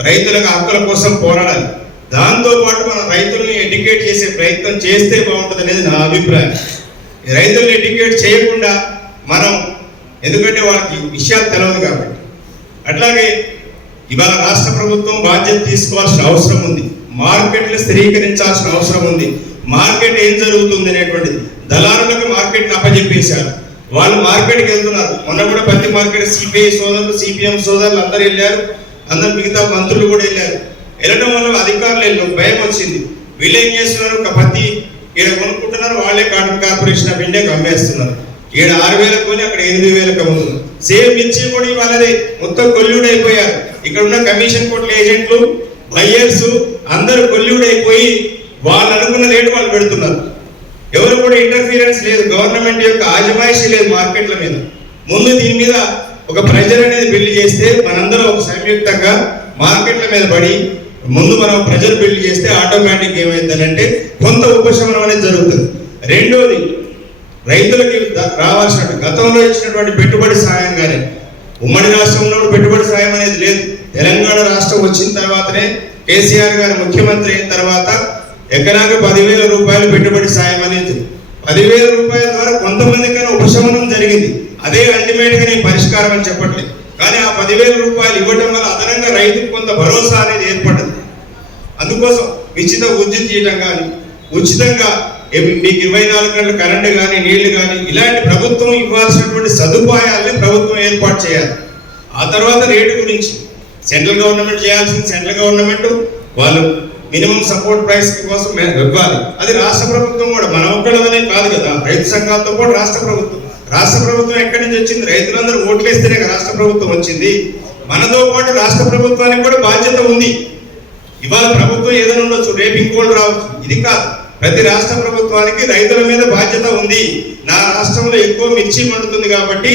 రైతులకు హక్కుల కోసం పోరాడాలి. దాంతోపాటు మనం రైతుల్ని ఎడ్యుకేట్ చేసే ప్రయత్నం చేస్తే బాగుంటుంది అనేది నా అభిప్రాయం. రైతుల్ని ఎడ్యుకేట్ చేయకుండా మనం, ఎందుకంటే వాళ్ళకి విషయాలు తెలియదు కాబట్టి. అట్లాగే ఇవాళ రాష్ట్ర ప్రభుత్వం బాధ్యత తీసుకోవాల్సిన అవసరం ఉంది. మార్కెట్లు స్థిరీకరించాల్సిన అవసరం ఉంది. మార్కెట్ ఏం జరుగుతుంది అనేటువంటిది దళారులకు మార్కెట్ని అప్పచెప్పేశారు. వాళ్ళు మార్కెట్కి వెళ్తున్నారు. మొన్న కూడా పత్తి మార్కెట్ సిపిఐ సోదరులు, సిపిఎం సోదరులు అందరు వెళ్ళారు. అందరు మిగతా మంత్రులు కూడా వెళ్ళారు. వెళ్ళడం వల్ల అధికారులు వెళ్ళారు, భయం వచ్చింది. వీళ్ళు ఏం చేస్తున్నారు? ఒక పత్తి ఈడ కొనుక్కుంటున్నారు, వాళ్ళే కాటన్ కార్పొరేషన్ ఆఫ్ ఇండియాకి అమ్మేస్తున్నారు. ఈడ 6,000 కొని అక్కడ 8,000 అమ్ముతున్నారు. సేమ్ మిర్చి కూడా వాళ్ళదే మొత్తం కొల్లుడైపోయారు. ఇక్కడ ఉన్న కమిషన్ కోట్ల ఏజెంట్లు, బయ్యర్స్ అందరూ కొల్లుడైపోయి వాళ్ళు అనుకున్న రేటు వాళ్ళు పెడుతున్నారు. ఎవరు కూడా ఇంటర్ఫీరెన్స్ లేదు, గవర్నమెంట్ యొక్క ఆజమాయిషీ లేదు మార్కెట్ల మీద. ముందు దీని మీద ఒక ప్రెజర్ అనేది బిల్డ్ చేస్తే మనందరం ఒక సంయుక్తంగా మార్కెట్ల మీద పడి ముందు మనం ప్రెజర్ బిల్డ్ చేస్తే ఆటోమేటిక్ ఏమైందనంటే కొంత ఉపశమనం అనేది జరుగుతుంది. రెండోది, రైతులకి రావాల్సిన గతంలో ఇచ్చినటువంటి పెట్టుబడి సాయం కానీ, ఉమ్మడి రాష్ట్రంలో పెట్టుబడి సాయం అనేది లేదు. తెలంగాణ రాష్ట్రం వచ్చిన తర్వాతనే కేసీఆర్ గారు ముఖ్యమంత్రి అయిన తర్వాత ఎకరాకు 10,000 రూపాయలు పెట్టుబడి సాయం అనేది 10,000 రూపాయల ద్వారా కొంతమందికైనా ఉపశమనం జరిగింది. అదే అల్టిమేట్ గా నేను పరిష్కారం అని చెప్పట్లేదు. కానీ ఆ 10,000 రూపాయలు ఇవ్వడం వల్ల అదనంగా రైతుకు కొంత భరోసా అనేది ఏర్పడింది. అందుకోసం ఉచిత విద్యుత్ చేయడం కానీ, ఉచితంగా మీకు 24 గంటల కరెంటు కానీ, నీళ్లు కానీ, ఇలాంటి ప్రభుత్వం ఇవ్వాల్సినటువంటి సదుపాయాలని ప్రభుత్వం ఏర్పాటు చేయాలి. ఆ తర్వాత రేటు గురించి సెంట్రల్ గవర్నమెంట్ చేయాల్సింది, సెంట్రల్ గవర్నమెంట్ వాళ్ళు మినిమం సపోర్ట్ ప్రైస్ కోసం ఇవ్వాలి. అది రాష్ట్ర ప్రభుత్వం కూడా, మన ఒక్కడమనే కాదు కదా, రైతు సంఘాలతో పాటు రాష్ట్ర ప్రభుత్వం ఎక్కడి నుంచి వచ్చింది? రైతులందరూ ఓట్లేస్తేనే రాష్ట్ర ప్రభుత్వం వచ్చింది. మనతో పాటు రాష్ట్ర ప్రభుత్వానికి కూడా బాధ్యత ఉంది. ఇవాళ ప్రభుత్వం ఏదైనా ఉండొచ్చు, రేపు ఇంకోటి రావచ్చు. ఇది కాదు, ప్రతి రాష్ట్ర ప్రభుత్వానికి రైతుల మీద బాధ్యత ఉంది. నా రాష్ట్రంలో ఎక్కువ మిర్చి పండుతుంది కాబట్టి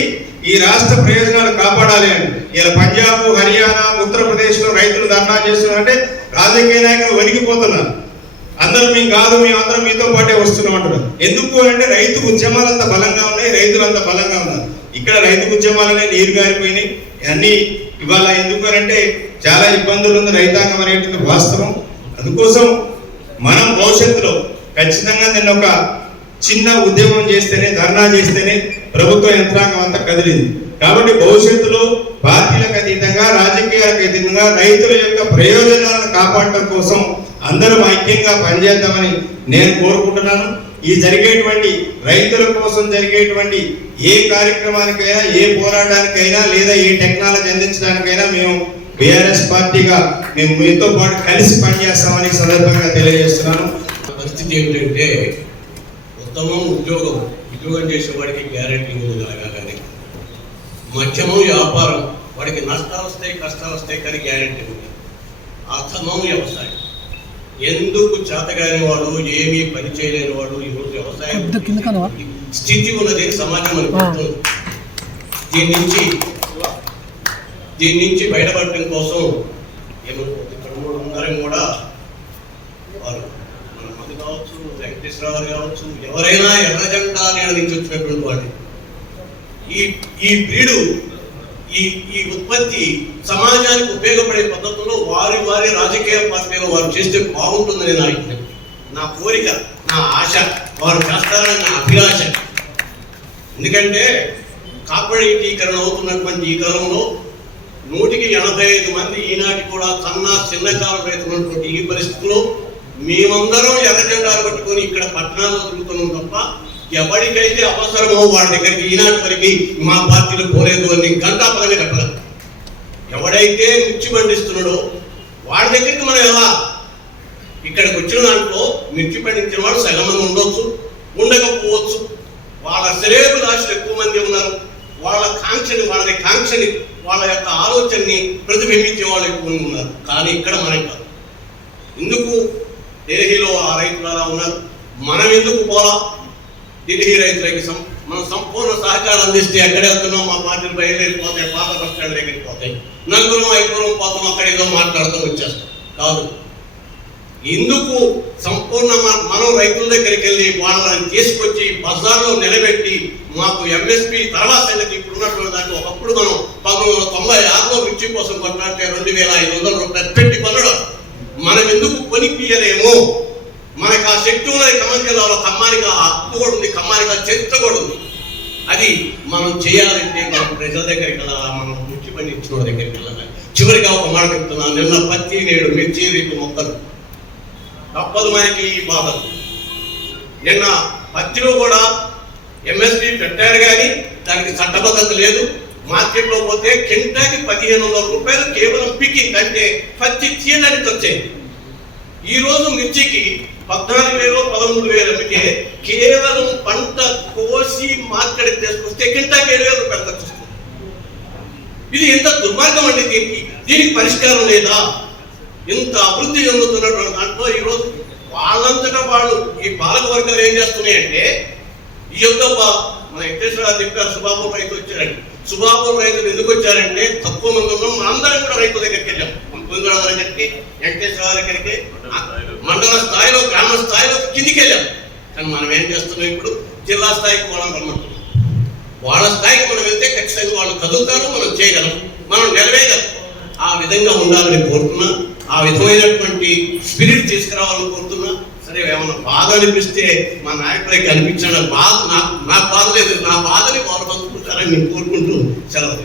ఈ రాష్ట్ర ప్రయోజనాలు కాపాడాలి అని. ఇలా పంజాబ్, హర్యానా, ఉత్తరప్రదేశ్ లో రైతులు ధర్నా చేస్తున్నారంటే రాజకీయ నాయకులు వణికిపోతున్నారు. అందరూ మేము కాదు, మేమందరం మీతో పాటే వస్తున్నాం అంటున్నారు. ఎందుకు అంటే రైతు ఉద్యమాలు అంత బలంగా ఉన్నాయి, రైతులు అంత బలంగా ఉన్నారు. ఇక్కడ రైతు ఉద్యమాలనే నీరు గారిపోయినాయి అన్ని. ఇవాళ ఎందుకు అంటే చాలా ఇబ్బందులు ఉంది రైతాంగం అనేటువంటి వాస్తవం. అందుకోసం మనం భవిష్యత్తులో ఖచ్చితంగా నేను ఒక చిన్న ఉద్యమం చేస్తేనే, ధర్నా చేస్తేనే ప్రభుత్వ యంత్రాంగం అంతా కదిలింది. కాబట్టి భవిష్యత్తులో పార్టీలకు అతీతంగా, రాజకీయాలకు అతీతంగా రైతుల యొక్క ప్రయోజనాలను కాపాడటం కోసం అందరం ఐక్యంగా పనిచేద్దామని నేను కోరుకుంటున్నాను. ఈ జరిగేటువంటి రైతుల కోసం జరిగేటువంటి ఏ కార్యక్రమానికైనా, ఏ పోరాటానికైనా, లేదా ఏ టెక్నాలజీ అందించడానికైనా మేము బీఆర్ఎస్ పార్టీగా మేము మీతో పాటు కలిసి పనిచేస్తామని సందర్భంగా తెలియజేస్తున్నాను. పరిస్థితి ఏమిటంటే ఉత్తమం ఉద్యోగం చేసేవాడికి గ్యారెంటీ ఉంది కానీ మధ్యమం వ్యాపారం వాడికి నష్టాలు వస్తాయి, కష్టాలు వస్తాయి, కానీ గ్యారెంటీ ఉంది. అధమం వ్యవసాయం, ఎందుకు చేతగాని వాడు, ఏమీ పని చేయలేని వాడు ఈరోజు వ్యవసాయం స్థితి ఉన్నది సమాజం అనుకుంటుంది. దీని నుంచి బయటపడటం కోసం ఇక్కడ అందరం కూడా వారు వెంకటేశ్వరరావు కావచ్చు, ఎవరైనా ఎర్ర జెండా నీడ నుంచి వచ్చినటువంటి వాడి ఈ బ్రీడు ఈ ఉత్పత్తి సమాజానికి ఉపయోగపడే పద్ధతుల్లో వారి రాజకీయ పార్టీలో వారు చేస్తే బాగుంటుందని నా కోరిక, నా ఆశ. వారు చేస్తారని నా అభిలాష. ఎందుకంటే కార్పొరేటీకరణ అవుతున్నటువంటి ఈ కాలంలో 185 మంది ఈనాటి కూడా చిన్నకారు రైతున్నటువంటి ఈ పరిస్థితుల్లో మేమందరం ఎర్ర జెండాలు పట్టుకొని ఇక్కడ పట్టణాల్లో తిరుగుతున్నాం తప్ప ఎవరికైతే అవసరమో వాడి దగ్గరికి ఈనాటి వరకు మా పార్టీలో పోలేదు అని గంటాపరంగా చెప్పలేదు. ఎవడైతే మిర్చి పండిస్తున్నాడో వాడి దగ్గరికి మనం ఎలా ఇక్కడికి వచ్చిన దాంట్లో మిర్చి పండించిన వాడు సగం మంది ఉండొచ్చు, ఉండకపోవచ్చు. వాళ్ళ శ్రేయోభిలాషులు ఎక్కువ మంది ఉన్నారు. వాళ్ళ కాంక్షని వాళ్ళ యొక్క ఆలోచనని ప్రతిబింబించే వాళ్ళు ఎక్కువ మంది ఉన్నారు. కానీ ఇక్కడ మనకి కాదు. ఎందుకు ఢిల్లీలో ఆ రైతులు అలా ఉన్నారు, మనం ఎందుకు పోలా? ఢిల్లీ రైతులకి మనం సంపూర్ణ సహకారం అందిస్తే ఎక్కడ వెళ్తున్నాం, మా పార్టీలు బయలుదేరిపోతాయి, పాత బస్ స్టాండ్ దగ్గరికి పోతాయి, 4-5 పోతాం, అక్కడ ఏదో మాట్లాడుతూ వచ్చేస్తాం. కాదు, ఎందుకు సంపూర్ణ మనం రైతుల దగ్గరికి వెళ్ళి వాళ్ళని తీసుకొచ్చి బజార్లో నిలబెట్టి మాకు ఎంఎస్పీ తర్వాత సంగతి ఇప్పుడు ఉన్నటువంటి దాంట్లో ఒకప్పుడు మనం 1996లో మిర్చి కోసం కొట్లాడితే 2,500 రూపాయలు పెట్టి కొనడం మనం ఎందుకు కొనిపియలేము? మనకు ఆ శక్తి ఉన్నది. ఖమ్మం జిల్లాలో ఖమ్మానికి ఆ హక్కు కూడా ఉంది, ఖమ్మానికి ఆ చరిత్ర కూడా ఉంది. అది మనం చేయాలంటే మనం ప్రజల దగ్గరికి వెళ్ళాలి, మనం మిర్చి పండించిన దగ్గరికి వెళ్ళాలి. చివరిగా ఒక మాట చెప్తున్నాను, నిన్న పత్తి నేడు మిర్చి రేటు మొక్కలు తప్పదు మనకి ఈ బాధలు. నిన్న పత్తిలో కూడా ఎంఎస్పీ పెట్టారు కానీ దానికి చట్టబద్ధత లేదు. మార్కెట్లో పోతే కింటాకి 1,500 రూపాయలు కేవలం పికింగ్ అంటే పత్తి తీయడానికి వచ్చాయి. ఈ రోజు మిర్చికి 14,000 13,000 అమ్మితే కేవలం పంట కోసి మార్కెట్ తీసుకొస్తే కింటాకి 7,000 రూపాయలు ఖర్చు వస్తుంది. ఇది ఎంత దుర్మార్గం అండి! దీనికి పరిష్కారం లేదా? ఇంత అభివృద్ధి చెందుతున్నటువంటి దాంట్లో ఈరోజు వాళ్ళంతటా వాళ్ళు ఈ పాలక వర్గాలు ఏం చేస్తున్నాయంటే ఈ యొక్క మన వెంకటేశ్వరరావు చెప్పారు, సుబాబు రైతు వచ్చారండి. సుబాబు రైతులు ఎందుకు వచ్చారంటే తక్కువ మంది ఉన్నాం, మనందరం కూడా రైతుల దగ్గరికి వెళ్ళాం. పొందరావు దగ్గరికి, వెంకటేశ్వరరావు దగ్గరికి, మండల స్థాయిలో గ్రామ స్థాయిలో కిందికి వెళ్ళాం. కానీ మనం ఏం చేస్తున్నాం, ఇప్పుడు జిల్లా స్థాయికి పోవడం రమ్మంటున్నాం. వాళ్ళ స్థాయికి మనం వెళ్తే ఖచ్చితంగా వాళ్ళు కదులుతారు, మనం చేయగలం, మనం నిలవేయగలం. ఆ విధంగా ఉండాలని కోరుతున్నా, ఆ విధమైనటువంటి స్పిరిట్ తీసుకురావాలని కోరుతున్నా. సరే, ఏమన్నా బాధ అనిపిస్తే మా నాయకులకి అనిపించాలని బాధ నాకు బాధ లేదు, నా బాధని వాళ్ళు పంచుకుంటారని నేను కోరుకుంటూ సెలవు.